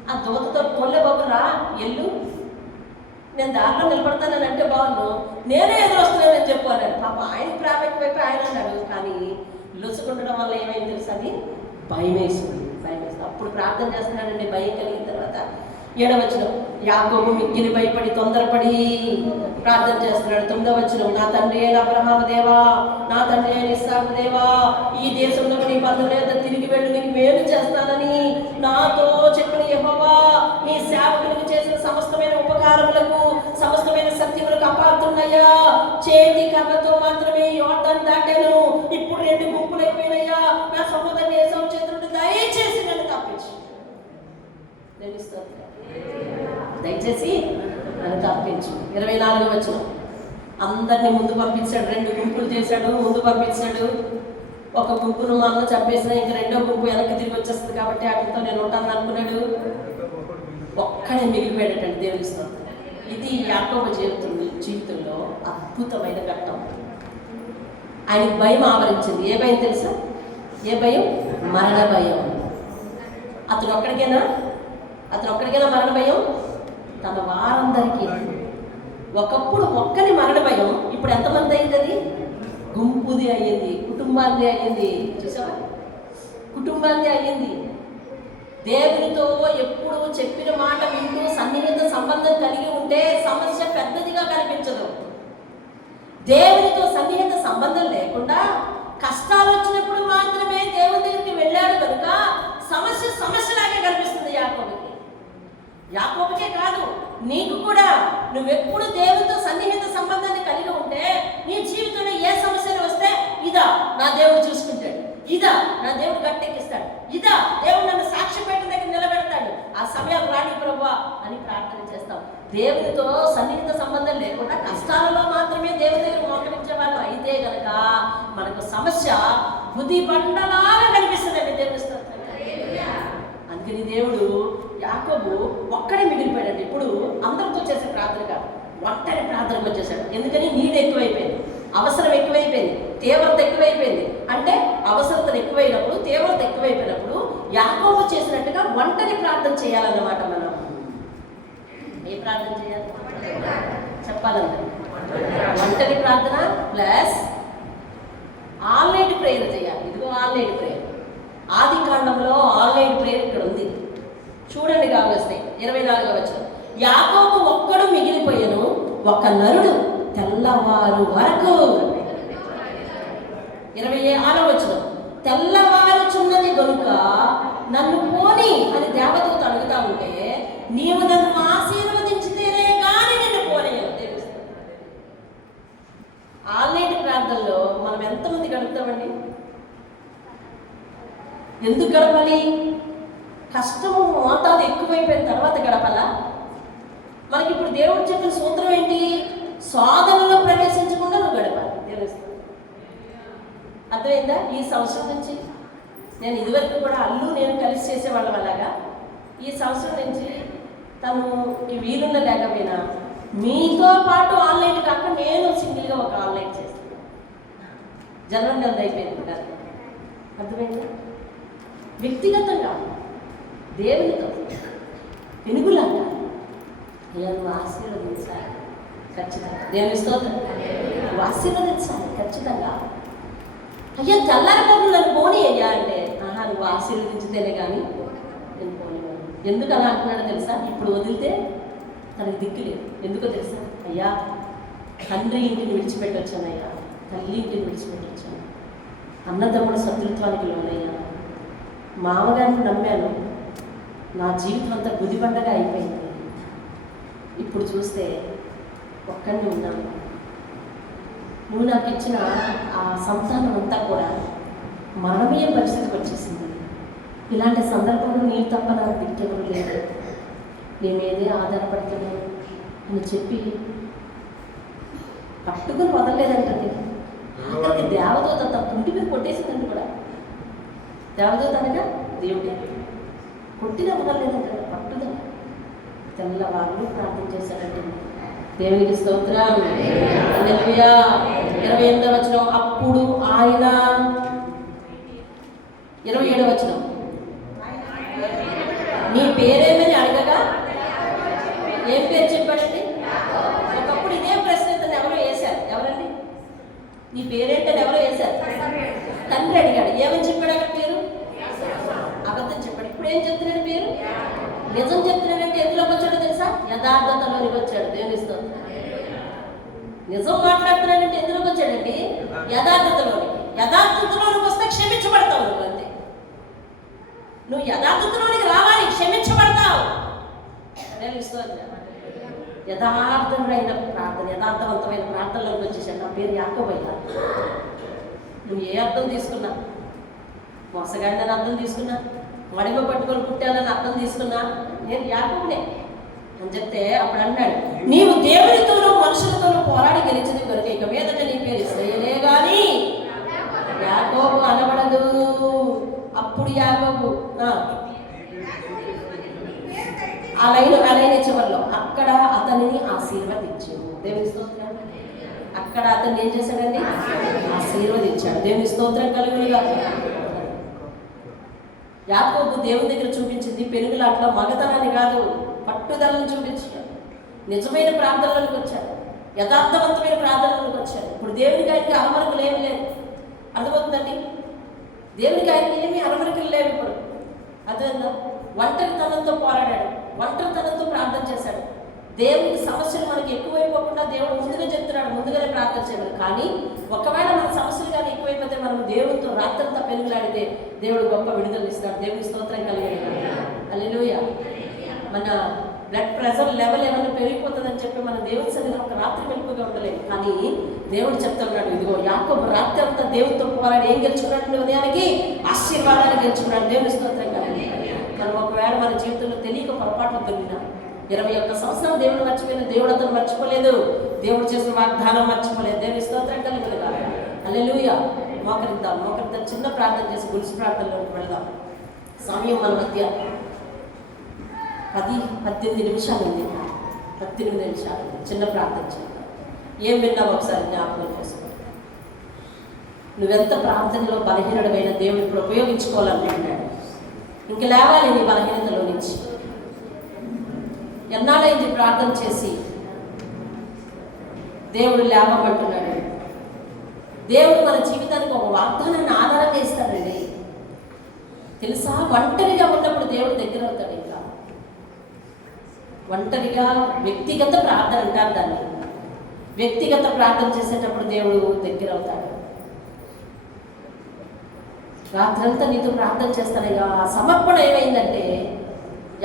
ఆ దూతతో పొల్లే బాబు రా ఎల్లు, నేను దారిలో నిలబడతానని అంటే బాగుండు, నేనే ఎదురొస్తున్నానని చెప్పాను. పాప ఆయన ప్రాఫిట్ వైపు ఆయన అన్నాడు, కానీ లొసుకుండడం వల్ల ఏమైంది తెలుసు, అది భయం వేసింది. అప్పుడు ప్రార్థన చేస్తున్నాడండి. భయం కలిగిన తర్వాత 7వ వచనం, యాకోబు మిక్కిలి భయపడి తొందరపడి ప్రార్థన చేస్తున్నాడు. 9వ వచనం, నా తండ్రి అయిన అబ్రహాము దేవా, నా తండ్రి అయిన ఇస్సాకు దేవా, ఈ దేశంలో నీ బంధువుల తిరిగి వెళ్ళి నీకు మేలు చేస్తానని నాతో చెప్పిన యెహోవా, నీ సేవకులకు చేసిన సమస్తమైన ఉపకారములకు, సమస్తమైన సత్యములకు అపాత్రుడయ్యా. చేతి కర్రతో మాత్రమే యోర్దాను దాటాను, ఇప్పుడు 2 గుంపులు అయిపోయినయ్యా. నా సహోదరుని ఏసావు చేతుడు దయచేసి నన్ను తప్పించు, దయచేసి నన్ను తప్పించు. 24వ వచనం, అందరినీ ముందు పంపించాడు. 2 గుంపులు చేశాడు, ముందు పంపించాడు. ఒక గుంపును మా అన్న చంపేసిన, ఇంకా 2వ గుంపు వెనక్కి తిరిగి వచ్చేస్తుంది కాబట్టి వాటితో నేను ఉంటాను అనుకున్నాడు. ఒక్కడే మిగిలిపోయాడటండి. దేవుని స్తోత్రం. ఇది యాకోబు జీవితంలో అద్భుతమైన ఘట్టం. ఆయనకి భయం ఆవరించింది. ఏ భయం తెలుసా? ఏ భయం? మరణ భయం. అతను ఒక్కడికైనా మరణ భయం? తన వారందరికీ. ఒకప్పుడు ఒక్కని మరణ భయం, ఇప్పుడు ఎంతమంది అయింది? అది గుంపుది అయ్యింది, కుటుంబాన్ని అయ్యింది. చూసావా? కుటుంబాన్ని అయ్యింది. దేవునితో ఎప్పుడు చెప్పిన మాట వింటూ సన్నిహిత సంబంధం కలిగి ఉంటే సమస్య పెద్దదిగా కనిపించదు. దేవునితో సన్నిహిత సంబంధం లేకుండా కష్టాలు వచ్చినప్పుడు మాత్రమే దేవుని దగ్గరికి వెళ్ళాడు కనుక సమస్యలాగే కనిపిస్తుంది యాకోబుకే కాదు, నీకు కూడా. నువ్వెప్పుడు దేవునితో సన్నిహిత సంబంధాన్ని కలిగి ఉంటే నీ జీవితంలో ఏ సమస్యలు వస్తే, ఇదా నా దేవుడు చూసుకుంటాడు, ఇదా నా దేవుడు గట్టెక్కిస్తాడు, ఇదా దేవుడు నన్ను సాక్ష్యపేట దగ్గర నిలబెడతాడు, ఆ సమయం రాణి ప్రభువా అని ప్రార్థన చేస్తాం. దేవునితో సన్నిహిత సంబంధం లేకుండా కష్టాలలో మాత్రమే దేవుని దగ్గర మోకరించే వాళ్ళు అయితే గనక మనకు సమస్య బుద్ధి బండలాగా కనిపిస్తుందండి. దేవుని స్తోత్రం. అందుకని దేవుడు యాకోబు ఒక్కడే మిగిలిపోయాడు. ఇప్పుడు అందరితో చేసే ప్రార్థన కాదు, ఒక్కడే ప్రార్థనకు వచ్చేసాడు. ఎందుకని నీడు ఎక్కువైపోయింది, అవసరం ఎక్కువైపోయింది, తీవ్రత ఎక్కువైపోయింది. అంటే అవసరత ఎక్కువైనప్పుడు, తీవ్రత ఎక్కువైపోయినప్పుడు యాకోబు చేసినట్టుగా ఒంటరి ప్రార్థన చేయాలన్నమాట. మనం ఏ ప్రార్థన చేయాలి చెప్పాలన్నా, ఒంటరి ప్రార్థన ప్లస్ ఆల్నైట్ ప్రేయర్ చేయాలి. ఇదిగో ఆల్నైట్ ప్రేయర్. ఆది కాండంలో ఆల్నైట్ ప్రేయర్ ఇక్కడ ఉంది, చూడండి కావలిస్తే. 24వ వచనం, యాకోబు ఒక్కడు మిగిలిపోయాను, ఒక నరుడు తెల్లవారు వరకు. 26వ వచనం, తెల్లవారుచున్నది గనుక నన్ను పోని అని దేవదూత అడుగుతా ఉంటే, నీవు నన్ను ఆశీర్వదించితేనే కానీ నిన్ను పోనీయను. ఆల్నైట్ ప్రార్థనలో మనం ఎంతమంది గడుపుతామండి? ఎందుకు గడపాలి? కష్టము మోతాదు ఎక్కువైపోయిన తర్వాత గడపాలా? మనకి ఇప్పుడు దేవుడు చెప్పిన సూత్రం ఏంటి? సాధనలో ప్రవేశించకుండా నువ్వు గడపాలి. అర్థమైందా? ఈ సంవత్సరం నుంచి నేను ఇదివరకు కూడా నేను కలిసి చేసేవాళ్ళం. అలాగా ఈ సంవత్సరం నుంచి తనకి వీలున్న లేకపోయినా మీతో పాటు ఆన్లైన్ కాక నేను సింగిల్గా ఒక ఆన్లైన్ చేస్తాను. జనరల్ నెలది అయిపోయింది కదా. అర్థమైందా? వ్యక్తిగతంగా దేవునితో వెనుగులాగా నేను ఆశీర్వదించాలి ఖచ్చితంగా. దేవుని స్తోత్రం. నువ్వు ఆశీర్వదించాలి ఖచ్చితంగా. అయ్యా తెల్లారిపోతుంది నన్ను పోనీ అయ్యా అంటే, నువ్వు ఆశీర్వదించితేనే కానీ నేను పోనివ్వను. ఎందుకు అలా అంటున్నాడో తెలుసా? ఇప్పుడు వదిలితే తనకి దిక్కు లేదు. ఎందుకో తెలుసా? అయ్యా తండ్రి ఇంటిని విడిచిపెట్టొచ్చాను, అయ్యా తల్లి ఇంటిని విడిచిపెట్టొచ్చాను, అన్నదమ్ముల శత్రుత్వానికి లోనయ్యా, మామగారిని నమ్మాను, నా జీవితం అంతా గుదిబండగా అయిపోయింది. ఇప్పుడు చూస్తే ఒక్కడిని ఉన్నాను. నువ్వు నాకు ఇచ్చిన ఆ సంతానం అంతా కూడా మరణమయ్యే పరిస్థితికి వచ్చేసింది. ఇలాంటి సందర్భంలో నీవు తప్ప నాకు దిక్కెవరు లేదు, నీ మీదే ఆధారపడుతున్నాను అని చెప్పి పట్టుకుని వదలలేదంటండి. అక్కడికి దేవదూత తన తుంటి మీద కొట్టేసిందండి కూడా. దేవదూత అనగా దేవుడే, కొట్టిన వదలలేదంటే పట్టుదల. తెల్లవారు ప్రార్థన చేశాడంటే దేవునికి స్తోత్రం. హల్లెలూయా. 28వ వచనం, అప్పుడు ఆయన 27వ వచనం, నీ పేరేమని అడగగా ఏం పేరు చెప్పాడండి? ఒకప్పుడు ఇదే ప్రశ్న ఇతను ఎవరో వేశారు. ఎవరండి? నీ పేరేంటని ఎవరో వేశారు. తండ్రి అడిగాడు. ఏమని చెప్పాడు అక్కడ పేరు? అబద్ధం చెప్పాడు. ఇప్పుడు ఏం చెప్తున్నాడు పేరు? నిజం చెప్తున్నాడంటే ఎందులోకి వచ్చాడో తెలుసా? యథార్థతలోనికి వచ్చాడు. దేవుని స్తోత్రం. నిజం మాట్లాడుతున్నాడంటే ఎందులోకి వచ్చాడండి? యథార్థతలోనికి. యథార్థతలోనికి వస్తే క్షమించబడతావు నువ్వు, అంతే. నువ్వు యథార్థతలోనికి రావాలి, క్షమించబడతావు. దేవుని స్తోత్రం. యథార్థమైన ప్రార్థన, యథార్థవంతమైన ప్రార్థనలోకి వచ్చేసాడు. నా పేరు యాకోబు. నువ్వు ఏ అర్థం తీసుకున్నా, మోసగాడిని అర్థం తీసుకున్నా, మడిమ పట్టుకొని పుట్టానని అర్థం తీసుకున్నా, నేను యాకోబునే అని చెప్తే అప్పుడు అన్నాడు, నీవు దేవునితోనూ మనుషులతోనూ పోరాడి గెలిచింది కనుక ఇక మీదట నీ పేరు ఇశ్రాయేలే గాని యాకోబు అనబడదు. అప్పుడు యాకోబు ఆ లైన్ చివరిలో అక్కడ అతనిని ఆశీర్వదించాడు. దేవుని స్తోత్రం. అక్కడ అతన్ని ఏం చేశాడండి? ఆశీర్వదించాడు. దేవుని స్తోత్రం కలుగునుగాక. యాకోబు దేవుని దగ్గర చూపించింది పెనుగులాట్లో మగతనాన్ని కాదు, పట్టుదలను చూపించాడు. నిజమైన ప్రార్థనలకు వచ్చాడు, యథార్థవంతమైన ప్రార్థనలకు వచ్చాడు. ఇప్పుడు దేవునికి ఆయనకి అరమరకులు ఏమి లేదు. అర్థమవుతుందండి? దేవునికి ఆయనకి ఏమి అరమరకులు లేవు ఇప్పుడు. అర్థమైందా? ఒంటరితనంతో పోరాడాడు, ఒంటరితనంతో ప్రార్థన చేశాడు. దేవునికి సమస్యలు మనకి ఎక్కువైపోకుండా దేవుడు ముందుగా చెప్తున్నాడు, ముందుగానే ప్రార్థన చేయాలి. కానీ ఒకవేళ మన సమస్యలు కానీ ఎక్కువైపోతే మనం దేవుడితో రాత్రంతా పెనుగులాడితే దేవుడు గొప్ప విడుదల ఇస్తాడు. దేవుని స్తోత్రం కలిగాడు. హల్లెలూయా. మన బ్లడ్ ప్రెషర్ లెవెల్ ఏమైనా పెరిగిపోతుందని చెప్పి మన దేవుని సన్నిధిలో ఒక రాత్రి వెలుపుగా ఉండలేము. కానీ దేవుడు చెప్తున్నాడు, ఇదిగో యాకోబు రాత్రి అంతా దేవుడితో పోరాడి ఏం గెలుచుకున్నాడు? ఉదయానికి ఆశీర్వాదాలు గెలుచుకున్నాడు. దేవుని స్తోత్రం కలిగి మనం ఒకవేళ మన జీవితంలో తెలియక పొరపాట్లు దొరికినా 21 సంవత్సరాలు దేవుడు మర్చిపోయిన దేవుడు అతను మర్చిపోలేదు, దేవుడు చేసిన వాగ్దానం మర్చిపోలేదు. దేవుని స్తోత్రం కలుగునుగా. హల్లెలూయా. మోకరిద్దాం. చిన్న ప్రార్థన చేసి గుడిసి ప్రార్థనలోకి వెళదాం. సమయం మన మధ్య 18 నిమిషాలు ఉంది. 18 నిమిషాలు చిన్న ప్రార్థన చేద్దాం. ఏం విన్నావు ఒకసారి జ్ఞాపకం చేసుకో. నువ్వెంత ప్రార్థనలో బలహీనుడమైన దేవుడు ఇప్పుడు ఉపయోగించుకోవాలనుకుంటున్నాడు. ఇంక లేవాలి నీ బలహీనతలో నుంచి. ఎన్నాళ్ళైంది ప్రార్థన చేసి దేవుడు లేవమంటున్నాడు. దేవుడు మన జీవితానికి ఒక వాగ్దానాన్ని ఆధారంగా ఇస్తాడండి. తెలుసా? ఒంటరిగా ఉన్నప్పుడు దేవుడు దగ్గర అవుతాడు. ఇంకా ఒంటరిగా వ్యక్తిగత ప్రార్థన అంటారు దాన్ని. వ్యక్తిగత ప్రార్థన చేసేటప్పుడు దేవుడు దగ్గర అవుతాడు. రాత్రంతా నీతో ప్రార్థన చేస్తానయ్యా. ఆ సమర్పణ ఏమైందంటే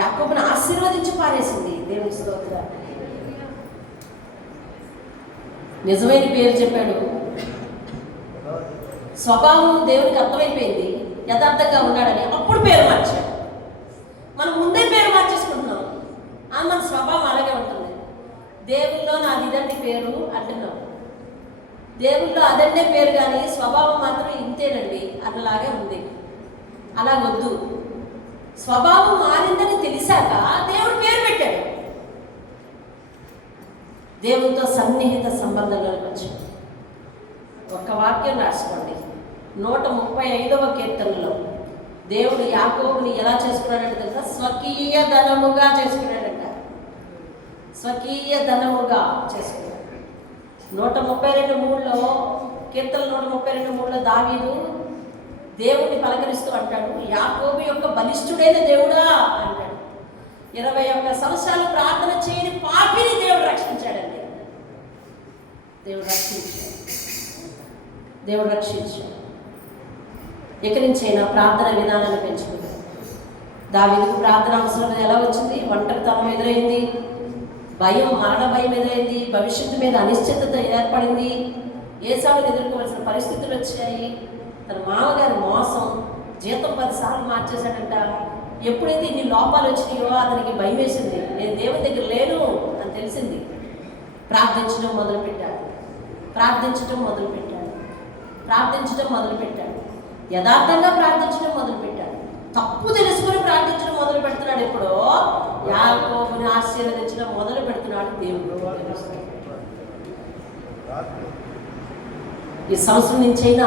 యాకోబుని ఆశీర్వదించి పారేసింది. దేవుని స్తోత్రం. నిజమైన పేరు చెప్పాడు. స్వభావం దేవునికి అర్థమైపోయింది, యథార్థంగా ఉన్నాడని. అప్పుడు పేరు మార్చాడు. మనం ముందే పేరు మార్చేసుకుంటున్నాం. మన స్వభావం అలాగే ఉంటుంది. దేవుల్లో నాది ఇదండి పేరు అంటున్నాం. దేవుల్లో అదండే పేరు కానీ స్వభావం మాత్రం ఇంతేనండి అన్నలాగే ఉంది. అలాగొద్దు. స్వభావం మారిందని తెలిసాక దేవుడు పేరు పెట్టాడు. దేవునితో సన్నిహిత సంబంధంలోకి వచ్చాడు. ఒక్క వాక్యం రాసుకోండి. 135వ కీర్తనలో దేవుడు యాకోబుని ఎలా చేసుకున్నాడంటే తెలుసా? స్వకీయ ధనముగా చేసుకున్నాడంట. స్వకీయ ధనముగా చేసుకున్నాడు. 132:3లో కీర్తన 132:3లో దావీదు దేవుడిని పలకరిస్తూ అంటాడు, యాకోబు యొక్క బలిష్ఠుడైన దేవుడా అంటాడు. 21 సంవత్సరాలు ప్రార్థన చేయని పాపిని దేవుడు రక్షించాడండి. దేవుడు రక్షించాడు. ఇక నుంచైనా ప్రార్థన విధానాన్ని పెంచుకుంటాడు. దావీదుకు ప్రార్థన అవసరం ఎలా వచ్చింది? ఒంటరితనం ఎదురైంది, భయం, మరణ భయం ఎదురైంది, భవిష్యత్తు మీద అనిశ్చితత ఏర్పడింది. ఏసావుని ఎదుర్కోవాల్సిన పరిస్థితులు వచ్చాయి. తన మామగారి మోసం, జీతం 10 సార్లు మార్చేశాడంట. ఎప్పుడైతే ఇన్ని లోపాలు వచ్చినాయో అతనికి భయం వేసింది. నేను దేవుని దగ్గర లేను అని తెలిసింది. ప్రార్థించడం మొదలుపెట్టాడు. యథార్థంగా ప్రార్థించడం మొదలుపెట్టాడు. తప్పు తెలుసుకుని ప్రార్థించడం మొదలు పెడుతున్నాడు. ఎప్పుడో యాకోబుని ఆశీర్వదించడం మొదలు పెడుతున్నాడు దేవుడు. ఈ సంవత్సరం నుంచైనా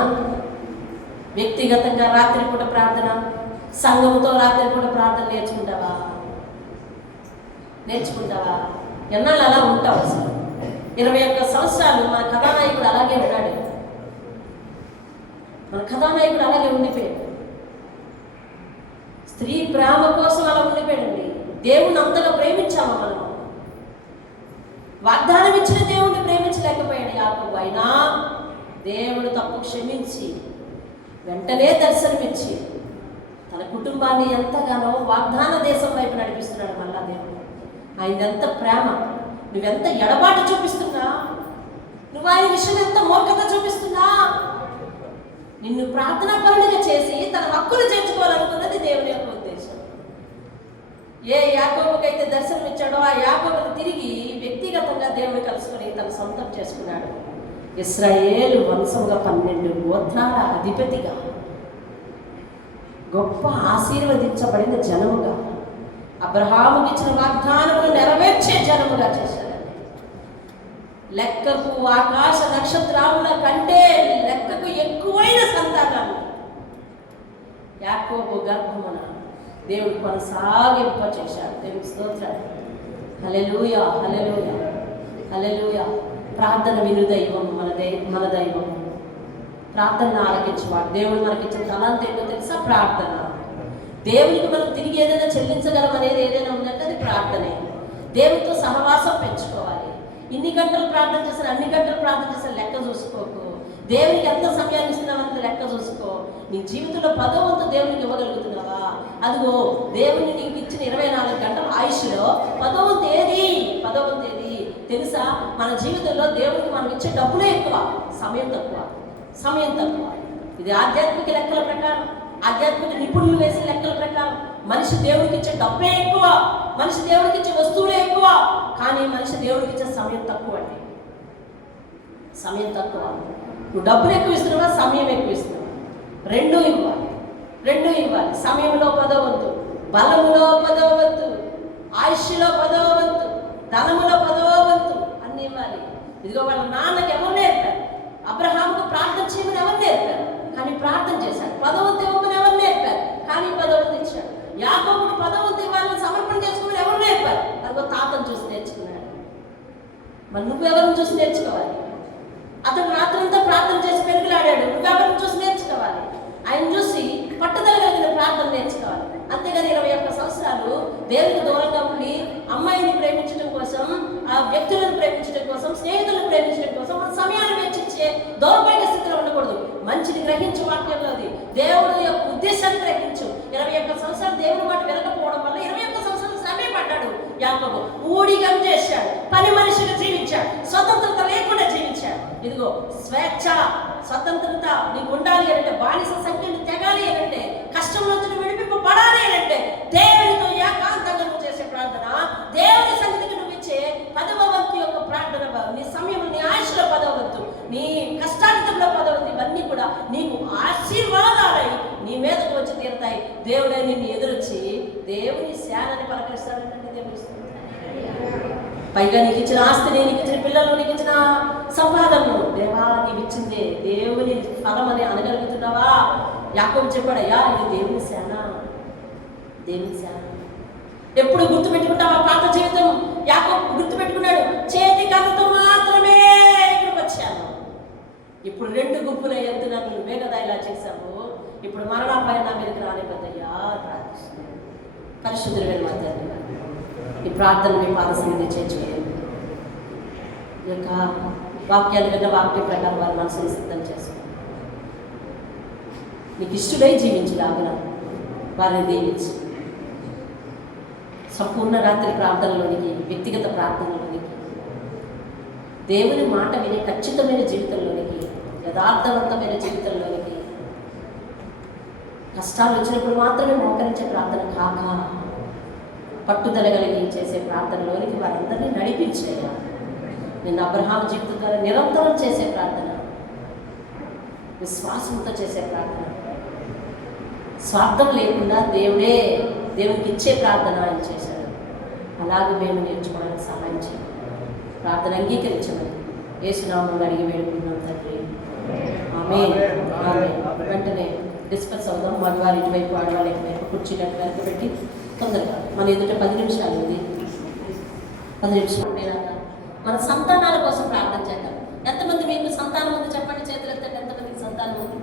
వ్యక్తిగతంగా రాత్రిపూట ప్రార్థన, సంఘంతో రాత్రిపూట ప్రార్థన నేర్చుకుంటావా? ఎన్నాళ్ళు అలా ఉంటావు? అసలు 21 సంవత్సరాలు మన కథానాయకుడు అలాగే ఉన్నాడు. ఉండిపోయాడు. స్త్రీ ప్రేమ కోసం అలా ఉండిపోయాడండి. దేవుణ్ణి అంతగా ప్రేమించాము మనం. వాగ్దానం ఇచ్చిన దేవుణ్ణి ప్రేమించలేకపోయాడు యాకోబు. అయినా దేవుడు తప్పు క్షమించి వెంటనే దర్శనమిచ్చి తన కుటుంబాన్ని ఎంతగానో వాగ్దాన దేశం వైపు నడిపిస్తున్నాడు. మళ్ళా దేవుడు ఆయన ఎంత ప్రేమ, నువ్వెంత ఎడబాటు చూపిస్తున్నా, నువ్వు ఆయన విషయం ఎంత మూర్ఖత చూపిస్తున్నా, నిన్ను ప్రార్థనా పరులుగా చేసి తన హక్కులు చేర్చుకోవాలనుకున్నది దేవుని యొక్క ఉద్దేశం. ఏ యాకోబుకైతే దర్శనం ఇచ్చాడో ఆ యాకోబును తిరిగి వ్యక్తిగతంగా దేవుని కలుసుకొని తన సొంతం చేసుకున్నాడు. ఇశ్రాయేలు వంశంగా 12 గోత్రాల అధిపతిగా, గొప్ప ఆశీర్వదించబడిన జనముగా, అబ్రహాముకి ఇచ్చిన వాగ్దానమును నెరవేర్చే జనముగా చేశాడు. లెక్కకు ఆకాశ నక్షత్రాల కంటే లెక్కకు ఎక్కువైన సంతానాలు యాకోబు గర్భమున దేవుడు కొనసాగింప చేశాడు. దేవుని స్తోత్రాలు. హల్లెలూయా, హల్లెలూయా, హల్లెలూయా. ప్రార్థన విను దైవం, మన దైవం. ప్రార్థన ఆలకించేవాడు. దేవుడు మనకిచ్చిన తలాంత ఏంటో తెలుసా? ప్రార్థన. దేవునికి మనం తిరిగి ఏదైనా చెల్లించగలం అనేది ఏదైనా ఉందంటే అది ప్రార్థనే. దేవునితో సహవాసం పెంచుకోవాలి. ఇన్ని గంటలు ప్రార్థన చేస్తాను, అన్ని గంటలు ప్రార్థన చేస్తాను లెక్క చూసుకోకు. దేవునికి ఎంత సమయాన్ని ఇస్తున్నామని లెక్క చూసుకో. నీ జీవితంలో 10వ వంతు దేవునికి ఇవ్వగలుగుతున్నావా? అదిగో దేవుని నీకు ఇచ్చిన 24 గంటల ఆయుష్లో 10వ వంతు ఏది తెలుసా? మన జీవితంలో దేవునికి మనం ఇచ్చే డబ్బులే ఎక్కువ, సమయం తక్కువ. ఇది ఆధ్యాత్మిక లెక్కల ప్రకారం, ఆధ్యాత్మిక నిపుణులు వేసిన లెక్కల ప్రకారం మనిషి దేవుడికి ఇచ్చే డబ్బే ఎక్కువ, మనిషి దేవుడికి ఇచ్చే వస్తువులే ఎక్కువ. కానీ మనిషి దేవుడికి ఇచ్చే సమయం తక్కువ అండి. సమయం తక్కువ. నువ్వు డబ్బులు ఎక్కువ ఇస్తున్నావా, సమయం ఎక్కువ ఇస్తున్నావా? రెండూ ఇవ్వాలి. సమయంలో 10వ వంతు, బలములో 10వ వంతు, ఆయుష్లో 10వ వంతు, ధనములో 10వ వంతు అన్ని ఇవ్వాలి. ఇదిగో వాళ్ళ నాన్నకి ఎవరు నేర్పారు? అబ్రహాముకు ప్రార్థన చేయమని ఎవరు నేర్పారు? కానీ ప్రార్థన చేశాడు. 10వ వంతు ఇవ్వమని ఎవరు నేర్పారు? కానీ 10వ వంతు ఇచ్చాడు. యాకోబుకు 10వ వంతు ఇవ్వాలని సమర్పణ చేసుకోమని ఎవరు నేర్పారు? అదిగో తాతను చూసి నేర్చుకున్నాడు. మరి నువ్వెవరిని చూసి నేర్చుకోవాలి? అతను రాత్రంతా ప్రార్థన చేసి పెరుగులాడాడు. నువ్వెవరిని చూసి నేర్చుకోవాలి? ఆయన చూసి పట్టుదల కలిగిన ప్రార్థన నేర్చుకోవాలి. అంతేగాని 21 సంవత్సరాలు దేవునికి దూరంగా ఉండి అమ్మాయిని ప్రేమించడం కోసం, ఆ వ్యక్తులను ప్రేమించడం కోసం, స్నేహితులను ప్రేమించడం కోసం మన సమయాన్ని వెచ్చించే దౌర్భాగ్య స్థితిలో ఉండకూడదు. మంచిని గ్రహించు, వాక్యంలోది దేవుడు యొక్క ఉద్దేశాన్ని గ్రహించు. 21 సంవత్సరాలు దేవుని మాట వినకపోవడం వల్ల 21 సంవత్సరాలు శ్రమే పడ్డాడు యాకోబు. ఊడిగం చేశాడు, పని మనిషిగా జీవించాడు, స్వతంత్రత లేకుండా జీవించాడు. ఇదిగో స్వేచ్ఛ, స్వతంత్రత నీకు ఉండాలి అంటే, బానిస సంఖ్యను తెగాలి అంటే, కష్టం నుంచి విడిపింపబడాలి అంటే దేవునితో ఏకాంతంగా నువ్వు చేసే ప్రార్థన, దేవుని సన్నిధికి నువ్వు ఇచ్చే 10వ వంతు యొక్క ప్రార్థన, నీ సమయం, నీ ఆయుష్లో 10వ వంతు, నీ కష్టాంతంలో 10వ వంతు, ఇవన్నీ కూడా నీకు ఆశీర్వాదాలై నీ మీదకు వచ్చి తీరుతాయి. దేవుడే నిన్ను ఎదురొచ్చి దేవుని శానాన్ని పలకరిస్తాడంటే దేవుని పైగా నీకు ఇచ్చిన ఆస్తిని, నీకు ఇచ్చిన పిల్లలు, నీకు ఇచ్చిన సంపాదనను దేవా నీవు ఇచ్చిందే దేవుని ఫలం అని అనగలుగుతున్నావా? యాకోబు చెప్పాడయ్యా, ఇది దేవుని సేన. ఎప్పుడు గుర్తుపెట్టుకుంటావా పాత జీవితం? యాకోబు గుర్తుపెట్టుకున్నాడు, చేతి కన్నుతో మాత్రమే ఇక్కడికి వచ్చాను. ఇప్పుడు 2 గుంపులు ఎత్తున్నారు, నువ్వే కదా ఇలా చేశావు. ఇప్పుడు మరణాపాయం నా మీదకి రాలేకపోతయ్యా. పరిశుద్ధులు వెళ్ళిపోతారు. ఈ ప్రార్థన మీ పాద సన్నిధి చేర్చుకోండి. ఈ యొక్క వాక్యాలు కన్నా వాక్య ప్రకారం వారి మనసుని సిద్ధం చేసుకోండి. నీకు ఇష్టడై జీవించలాగా వారిని దీవించి సంపూర్ణ రాత్రి ప్రార్థనలోనికి, వ్యక్తిగత ప్రార్థనలోనికి దేవుని మాట విని ఖచ్చితమైన జీవితంలోనికి, యథార్థవంతమైన జీవితంలోనికి, కష్టాలు వచ్చినప్పుడు మాత్రమే మోకరించే ప్రార్థన కాక పట్టుదల కలిగి చేసే ప్రార్థనలోనికి వారందరినీ నడిపించేయాలి. నేను అబ్రహాం జీవితం ద్వారా నిరంతరం చేసే ప్రార్థన, విశ్వాసంతో చేసే ప్రార్థన, స్వార్థం లేకుండా దేవునికి ఇచ్చే ప్రార్థన ఆయన చేశాడు. అలాగే మేము నేర్చుకోవడానికి సహాయం చేయాలి. ప్రార్థన అంగీకరించమని యేసునామములో అడిగి వేడుకుంటున్నాం తండ్రి. ఆమేన్. ఆమేన్. వెంటనే డిస్కస్ అవుదాం. మగవారి ఇటువైపు ఆడవాళ్ళ ఇటువైపు కుర్చీలకు వెనకబెట్టి తొందరగా మన ఎదుట 10 నిమిషాలు ఉంది. 10 నిమిషాలు మన సంతానాల కోసం ప్రార్థన చేద్దాం. ఎంతమంది మీకు సంతానం ఉంది చెప్పండి, చేతులు ఎత్తండి. ఎంతమందికి సంతానం ఉంది?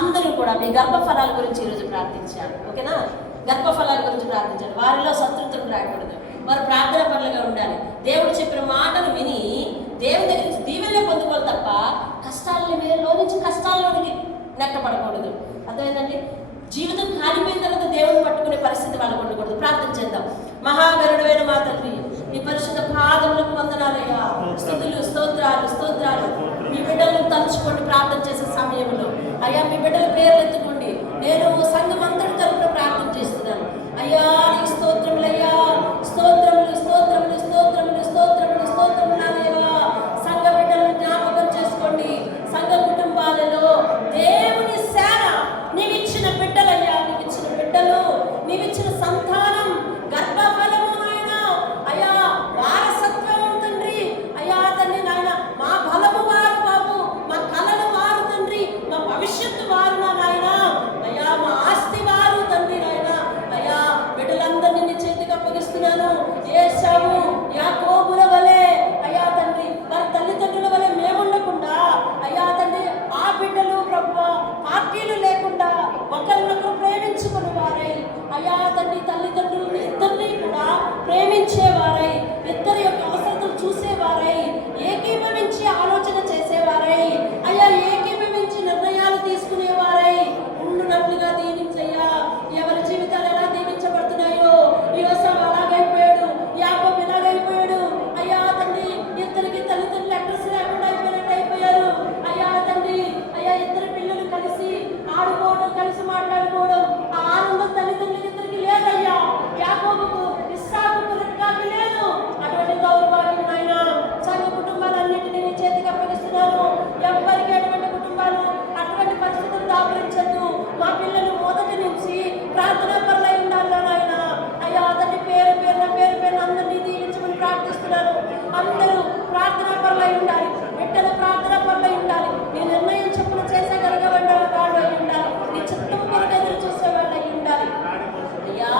అందరూ కూడా మీ గర్భఫలాల గురించి ఈరోజు ప్రార్థించారు. ఓకేనా? గర్భఫలాల గురించి ప్రార్థించారు. వారిలో శత్రుత్వం రాకూడదు, వారు ప్రార్థన పనులుగా ఉండాలి. దేవుడు చెప్పిన మాటలు విని దేవుని దగ్గర నుంచి దీవెనలే పొందుకోవాలి తప్ప కష్టాలలో నుంచి కష్టాల్లోనికి నెట్టపడకూడదు. అర్థమైందండి? జీవితం కాలిపోయిన తర్వాత దేవుని పట్టుకునే పరిస్థితి వాళ్ళకు ఉండకూడదు. ప్రార్థన చేద్దాం. మహాగరుడైన మా తండ్రి, నీ పరిశుద్ధ పాదములకు వందనాలయ్యా. స్తుతులు, స్తోత్రాలు, స్తోత్రాలు. మీ బిడ్డలను తలుచుకోండి. ప్రార్థన చేసే సమయంలో అయ్యా మీ బిడ్డల పేర్లు ఎత్తుకోండి. నేను సంఘం అంతటి తరపున ప్రార్థన చేస్తున్నాను. అయ్యా నీకు స్తోత్రములయ్యా, స్తోత్రములు, స్తోత్రములు, స్తోత్రములు, స్తోత్రములు, స్తోత్రములు. సంఘ బిడ్డలను జ్ఞాపకం చేసుకోండి. సంఘ కుటుంబాలలో దేవుని సేన, నీవిచ్చిన బిడ్డలయ్యా, నీవిచ్చిన బిడ్డలు, నీవిచ్చిన సంతానం, గర్భఫలము నాయన, అయ్యా వారసత్వం తండ్రి. అయ్యా తండ్రి నాయన, మా బలము వారు బాబు, మా కళలు వారు తండ్రి, మా భవిష్యత్తు వారు నాయన, అయ్యా మా ఆస్తి వారు తండ్రి నాయన. అయ్యా బిడ్డలందరినీ నీ చేతికి అప్పగిస్తున్నాను. యేసావు యాకోబుల వలె అయ్యా తండ్రి వారి తల్లిదండ్రుల వలె మేముండకుండా అయ్యా తండ్రి ఆ బిడ్డలు ప్రభువా పార్టీలు లేకుండా ఒకరినొకరు ప్రేమించుకుని వారై అయ్యా తండ్రి తల్లిదండ్రులను ఇద్దరిని కూడా ప్రేమించేవారై, ఇద్దరి యొక్క అవసరతలు చూసేవారై, ఏకీభవించి ఆలోచన చేసేవారై, అయ్యా ఏకీభవించి నిర్ణయాలు తీసుకునేవారై ఉండునట్లుగా దీవించయ్యా. ఎవరి జీవితాలు ఎలా దీవించబడుతున్నాయో, యోసేపు అలాగైపోయాడు, యాకోబు ఇలాగైపోయాడు. అయ్యా తండ్రి ఇద్దరికి తల్లిదండ్రులు అడ్రస్ లేకుండా అయిపోయారు. అయ్యా తండ్రి అయ్యా ఇద్దరు పిల్లలు కలిసి ఆడుకోవడం, కలిసి మాట్లాడుకోవడం, ఆ ఆనందం తల్లిదండ్రులకి ఇద్దరికి లేదయ్యా. యాకోబుకు, ఇస్సాకుకు, రిబ్కాకు లేదు. అటువంటి దౌర్భాగ్యం ఆయన సంఘ కుటుంబాలన్నింటినీ నీ చేతికి అప్పగిస్తున్నాను. ఎవరికి అటువంటి కుటుంబాలు అటువంటి పరిస్థితులు దాపరించద్దు. మా పిల్లలు మొదటి నుంచి ప్రార్థనా పరులై ఉండాలి నాయన. అయ్యా అతని పేరు పేరున అందరినీ దీవించమని ప్రార్థిస్తున్నాను. అందరూ ప్రార్థనా పరులై ఉండాలి. బిడ్డలు ప్రార్థనా పరులై ఉండాలి. నీ నిర్ణయం చెప్పులు చేసేగలిగే వాళ్ళు అయి ఉండాలి. నీ చిత్తం కొరకు ఎదురు చూసే వాళ్ళు అయి ఉండాలి. అయ్యా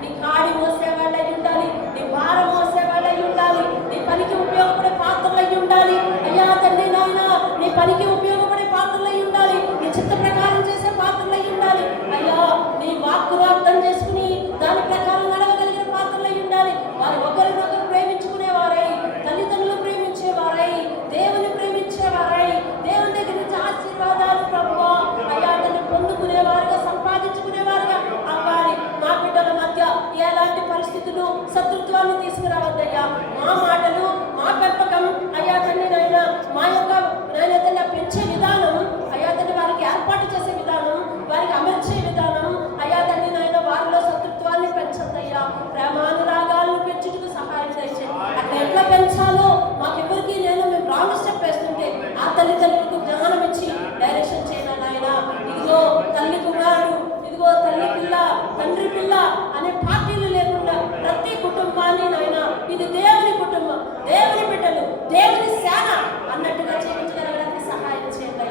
నీ కాడి మోసే వాళ్ళు అయి ఉండాలి. నీ భారం మోసే వాళ్ళు అయి ఉండాలి. నీ పనికి ఉపయోగపడే పాత్రలు అయి ఉండాలి. అయ్యా తండ్రి నాయన నీ పనికి ఉపయోగపడే పాత్రలు అయి ఉండాలి. నీ చిత్త ప్రకారం చేసే పాత్రలు అయి ఉండాలి. అయ్యా నీ వాక్కును అర్థం చేసుకుని దాని ప్రకారం నడవగలిగిన పాత్రలు అయి ఉండాలి. వారు ఒకరినొకరు ప్రేమించుకునేవారై, తల్లిదండ్రులు ప్రేమించేవారై, దేవుని ప్రేమించేవారై, దేవుని దగ్గర నుంచి ఆశీర్వాదాలు ప్రభువా అయ్యా దాన్ని పొందుకునేవారుగా, సంపాదించుకునేవారుగా అవ్వాలి. మా బిడ్డల మధ్య ఎలాంటి పరిస్థితులు, శత్రుత్వాన్ని తీసుకురావద్దయ్యా. మా మాటలు, మా పెంపకం అయ్యా తండ్రి నాయన, మా యొక్క నాయన పెంచే విధానం అయ్యా తండ్రి, వారికి ఏర్పాటు చేసే విధానం, వారికి అమర్చే విధానం అయ్యా తండ్రి నాయన, వారిలో శత్రుత్వాన్ని పెంచద్దయ్యా. ప్రేమానురాగాలను పెంచుటకు సహాయం చేసి అట్లా ఎట్లా పెంచాలో మాకెవరికి మేము రాంగ్ స్టెప్ వేస్తుంటే ఆ తల్లిదండ్రులకు జ్ఞానం ఇచ్చి డైరెక్షన్ చేయాలి నాయన. ఇదిగో తల్లి కుమారుడు, ఇదిగో తల్లి పిల్ల, తండ్రి పిల్ల అనే పార్టీలు లేకుండా ప్రతి కుటుంబాన్ని నాయన ఇది దేవుని కుటుంబం, దేవుని బిడ్డలు, దేవుని సేన అన్నట్టుగా జీవించగలగడానికి సహాయం చేయాలి.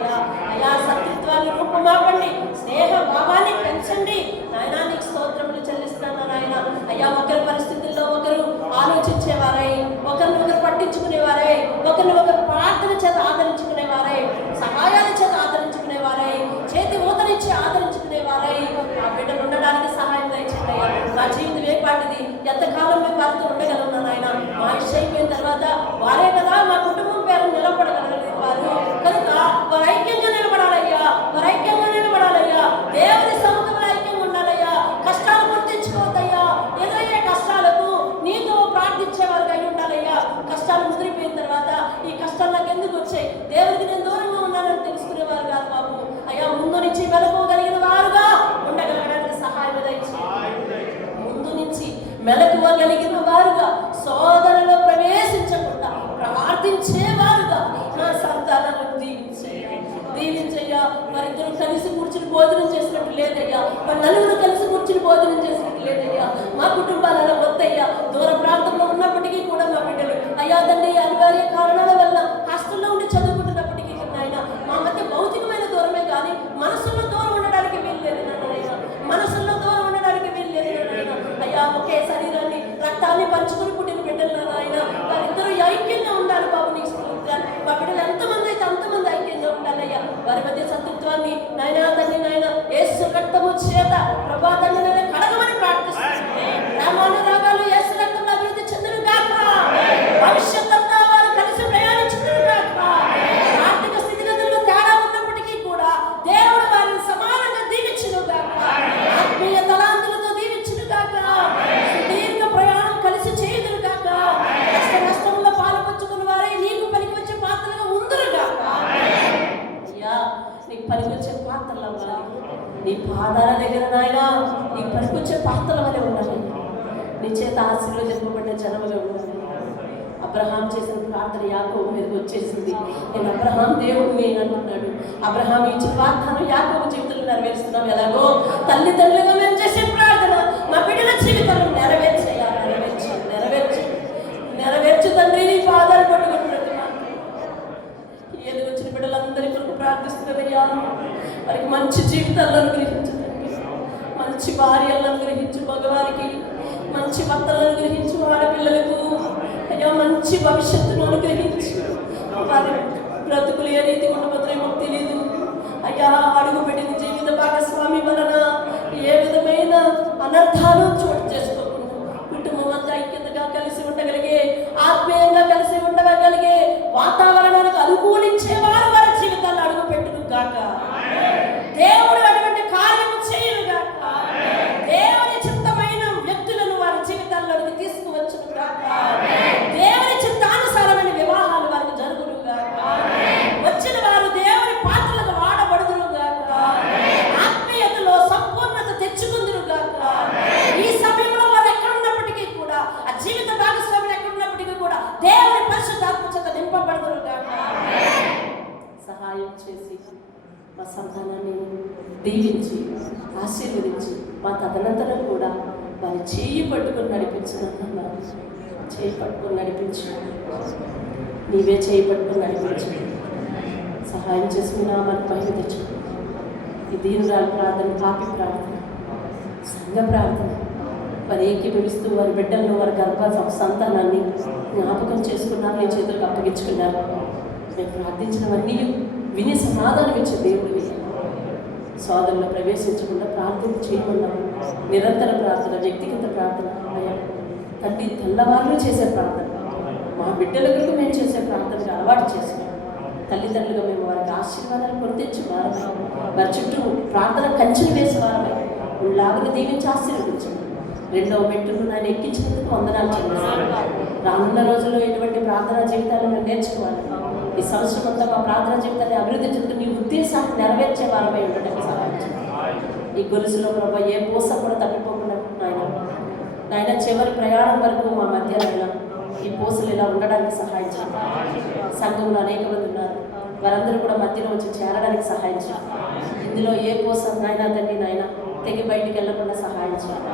మెలకువగలిగిన వారుగా, సోదరులో ప్రవేశించకుండా ప్రార్థించేవారుగా నా సంతానాలను దీవించయ్యా. వారిద్దరూ కలిసి కూర్చుని భోజనం చేసినట్టు లేదయ్యా, మా నలుగురు కలిసి కూర్చుని భోజనం చేసినట్టు లేదయ్యా. మా కుటుంబాలలో వద్దయ్యా. దూర ప్రాంతంలో ఉన్నప్పటికీ కూడా మా బిడ్డలు అయ్యా తండ్రి అనివార్య కారణాల వల్ల హాస్టల్లో ఉండి చదువుకుంటున్నప్పటికీ ఆయన మా మధ్య భౌతికమైన దూరమే కానీ మనసులో దూరం ఉండడానికి వీల్లేదు నాయన. మనసులో దూరం ఉండడానికి వీల్లేదు నాయన. అయ్యా ఒకే శరీరాన్ని రక్తాన్ని పంచుకుని పుట్టిన బిడ్డలు నాయన. వారిద్దరూ ఐక్యంగా ఉండాలి బాబు. నీకు మా బిడ్డలు ఎంతమంది అయితే అంతమంది ఐక్యంగా ఉండాలయ్యా. వారి మధ్య శత్రుత్వాన్ని నాయనా తండ్రి నాయన యేసు రక్తము చేత ప్రభా తండ్రి నాయన కడగమని ప్రార్థిస్తున్నాను. రామానురాగాలు యేసు రక్తంలో అభివృద్ధి చెందును గాక. భవిష్యత్ అంతా వారు కలిసి ప్రయాణించుదురు గాక. ఆర్థిక స్థితిగతుల్లో తేడా ఉన్నప్పటికీ కూడా దేవుడు వారిని సమానంగా దీవించును గాక. ఆత్మీయ తలాంతులతో దీవించును గాక. సుదీర్ఘ ప్రయాణం కలిసి చేయుదురు గాక. కష్ట నష్టంలో పాల్పంచుకున్న వారే నీకు పనికి వచ్చే పాత్రలుగా ఉందురు గాక. అయ్యా నీకు పనికొచ్చే పాత్రలు అవ్వాలి. నీ పాదాల దగ్గర నాయన నీకు పనికొచ్చే పాత్రల వలె ఉండాలి. నీ చేత ఆశీర్వదింపబడిన జనముగా ఉండాలి. అబ్రహాం చేసిన ప్రార్థన యాకోబు మీదకి వచ్చేసింది. నేను అబ్రహాం దేవుడిని అంటున్నాడు. అబ్రహాం ఇచ్చిన వాగ్దానం యాకోబు జీవితంలో నెరవేరుస్తున్నాం. ఎలాగో తల్లిదండ్రులుగా మేము చేసే ప్రార్థన మా బిడ్డల జీవితంలో నెరవేర్చేయాలి. నెరవేర్చు తండ్రి. నీ పాదాలు పట్టుకుంటున్నది ఏది వచ్చిన బిడ్డలందరి కొరకు ప్రార్థిస్తున్నదయ్యా. వారికి మంచి జీవితాలను అనుగ్రహించండి. మంచి భార్యలను అనుగ్రహించు మగవారికి, మంచి భర్తలను అనుగ్రహించు ఆడపిల్లలకు అయ్యా మంచి భవిష్యత్తును అనుగ్రహించు. వారి బ్రతుకులు ఏ రీతి ఉండబోతున్నాయో తెలియదు అయ్యా. అడుగు పెట్టిన జీవిత భాగస్వామి వలన ఏ విధమైన అనర్థాలు చోటు చేసుకోకుండా కుటుంబం అంతా ఐక్యతగా కలిసి ఉండగలిగే, ఆత్మీయంగా కలిసి ఉండగలిగే వాతావరణానికి అనుకూలించేవారు వారి జీవితాన్ని అడుగు పెట్టును గాక. దేవుడు అటువంటి కార్యము చేయను గాక. దేవుని చిత్తమైన వ్యక్తులను వారి జీవితాల్లోకి తీసుకువచ్చును గాక. దేవుని చిత్తానుసారమైన వివాహాలు వారికి జరుగును గాక. వచ్చిన వారు దేవుని పాత్రలకు వాడబడుదురు గాక. ఆత్మీయతలో సంపూర్ణత తెచ్చుకుందురు గాక. ఈ సమయంలో వారు ఎక్కడున్నప్పటికీ కూడా, ఆ జీవిత భాగస్వాములు ఎక్కడున్నప్పటికీ కూడా దేవుని పరిశుద్ధాత్మ చేత నింపబడుదురు గాక. సహాయం చేసి మా సంతానాన్ని దీవించి ఆశీర్వదించి మా తదనంతరం కూడా వారి చేయి పట్టుకొని నడిపించిన చేయి పట్టుకొని నడిపించు. నీవే చేయి పట్టుకొని నడిపించు. సహాయం చేసుకున్నా మన పైన తెచ్చు. ఈ దీనురాలు ప్రార్థన, పాపి ప్రార్థన, సంఘ ప్రార్థన వారు ఏకీభవిస్తూ వారి బిడ్డలను వారి గర్భ సంతానాన్ని జ్ఞాపకం చేసుకున్నారు. నీ చేతులకు అప్పగించుకున్నారు. నేను ప్రార్థించినవన్నీ విని సమాధానం ఇచ్చే దేవుడివి. సోదరులు ప్రవేశించకుండా ప్రార్థన చేయమన్నాము. నిరంతర ప్రార్థన, వ్యక్తిగత ప్రార్థన అయ్యా తండ్రి తెల్లవారులు చేసే ప్రార్థన మా బిడ్డల కొరకు మేము చేసే ప్రార్థనకు అలవాటు చేసుకున్నాం. తల్లిదండ్రులుగా మేము వారికి ఆశీర్వాదాలు కొనితెచ్చి వారమై వారి చుట్టూ ప్రార్థన కంచెలు వేసి వారమై ఉల్లాగులు దీవించి ఆశీర్వదించాము. రెండవ మెట్టును ఆయన ఎక్కించినందుకు వందనాలు చెల్లిస్తాను. రానున్న రోజుల్లో ఎటువంటి ప్రార్థనా జీవితాలను నేర్చుకోవాలి. ఈ సంవత్సరం అంతా మా ప్రార్థనా జీవితాన్ని అభివృద్ధి చెందుతూ నీ ఉద్దేశాన్ని నెరవేర్చే వారమై ఉండటానికి సహాయం చేయండి. ఈ గొలుసులో ప్రభావ ఏ పూస కూడా తప్పిపోకుండా నాయన చివరి ప్రయాణం వరకు మా మధ్య ఈ పూసలు ఇలా ఉండడానికి సహాయం చేయండి. సంఘంలో అనేక మంది ఉన్నారు. వారందరూ కూడా మధ్యలో వచ్చి చేరడానికి సహాయం చేయండి. ఇందులో ఏ పూస నాయన తండ్రి నాయన తెగి బయటికి వెళ్ళకుండా సహాయం చేయండి.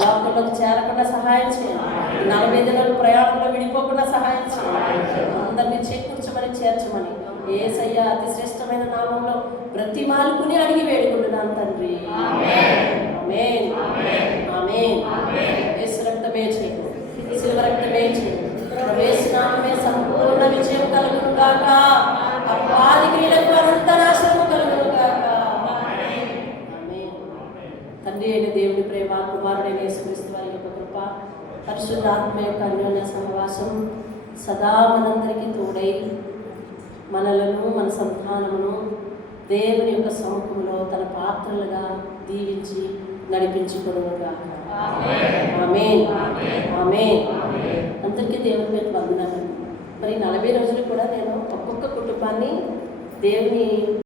లోకంలోకి చేరకుండా సహాయం చేయండి. 40 దినాల ప్రయాణంలో విడిపోకుండా సహాయం చేయండి. అందరినీ చేకూర్చమని చేర్చమని యేసయ్య అతి శ్రేష్టమైన నామంలో బ్రతిమాలుకుని అడిగి వేడుకుంటున్నాను తండ్రి. ఆమేన్. ఆమేన్. యేసు రక్తమే చేయండి, శిలువ రక్తమే చేయండి. యేసు నామమే సంపూర్ణ విజయం కలుగును గాక. అపవాది క్రియలకు అనంత నాశనము కలుగును గాక. తండ్రి అయిన దేవుని ప్రేమ, కుమారుడైన యేసుక్రీస్తు వారి యొక్క కృప, పరిశుద్ధాత్మ యొక్క అన్యోన్య సహవాసం సదా మనందరికీ తోడై మనలను మన సంతానమును దేవుని యొక్క సముఖంలో తన పాత్రలుగా దీవించి నడిపించుకొనుగాక. ఆమేన్. ఆమేన్. అందరికీ దేవుని పేరు వందనాలు. మరి 40 రోజులు కూడా నేను ఒక్కొక్క కుటుంబాన్ని దేవుని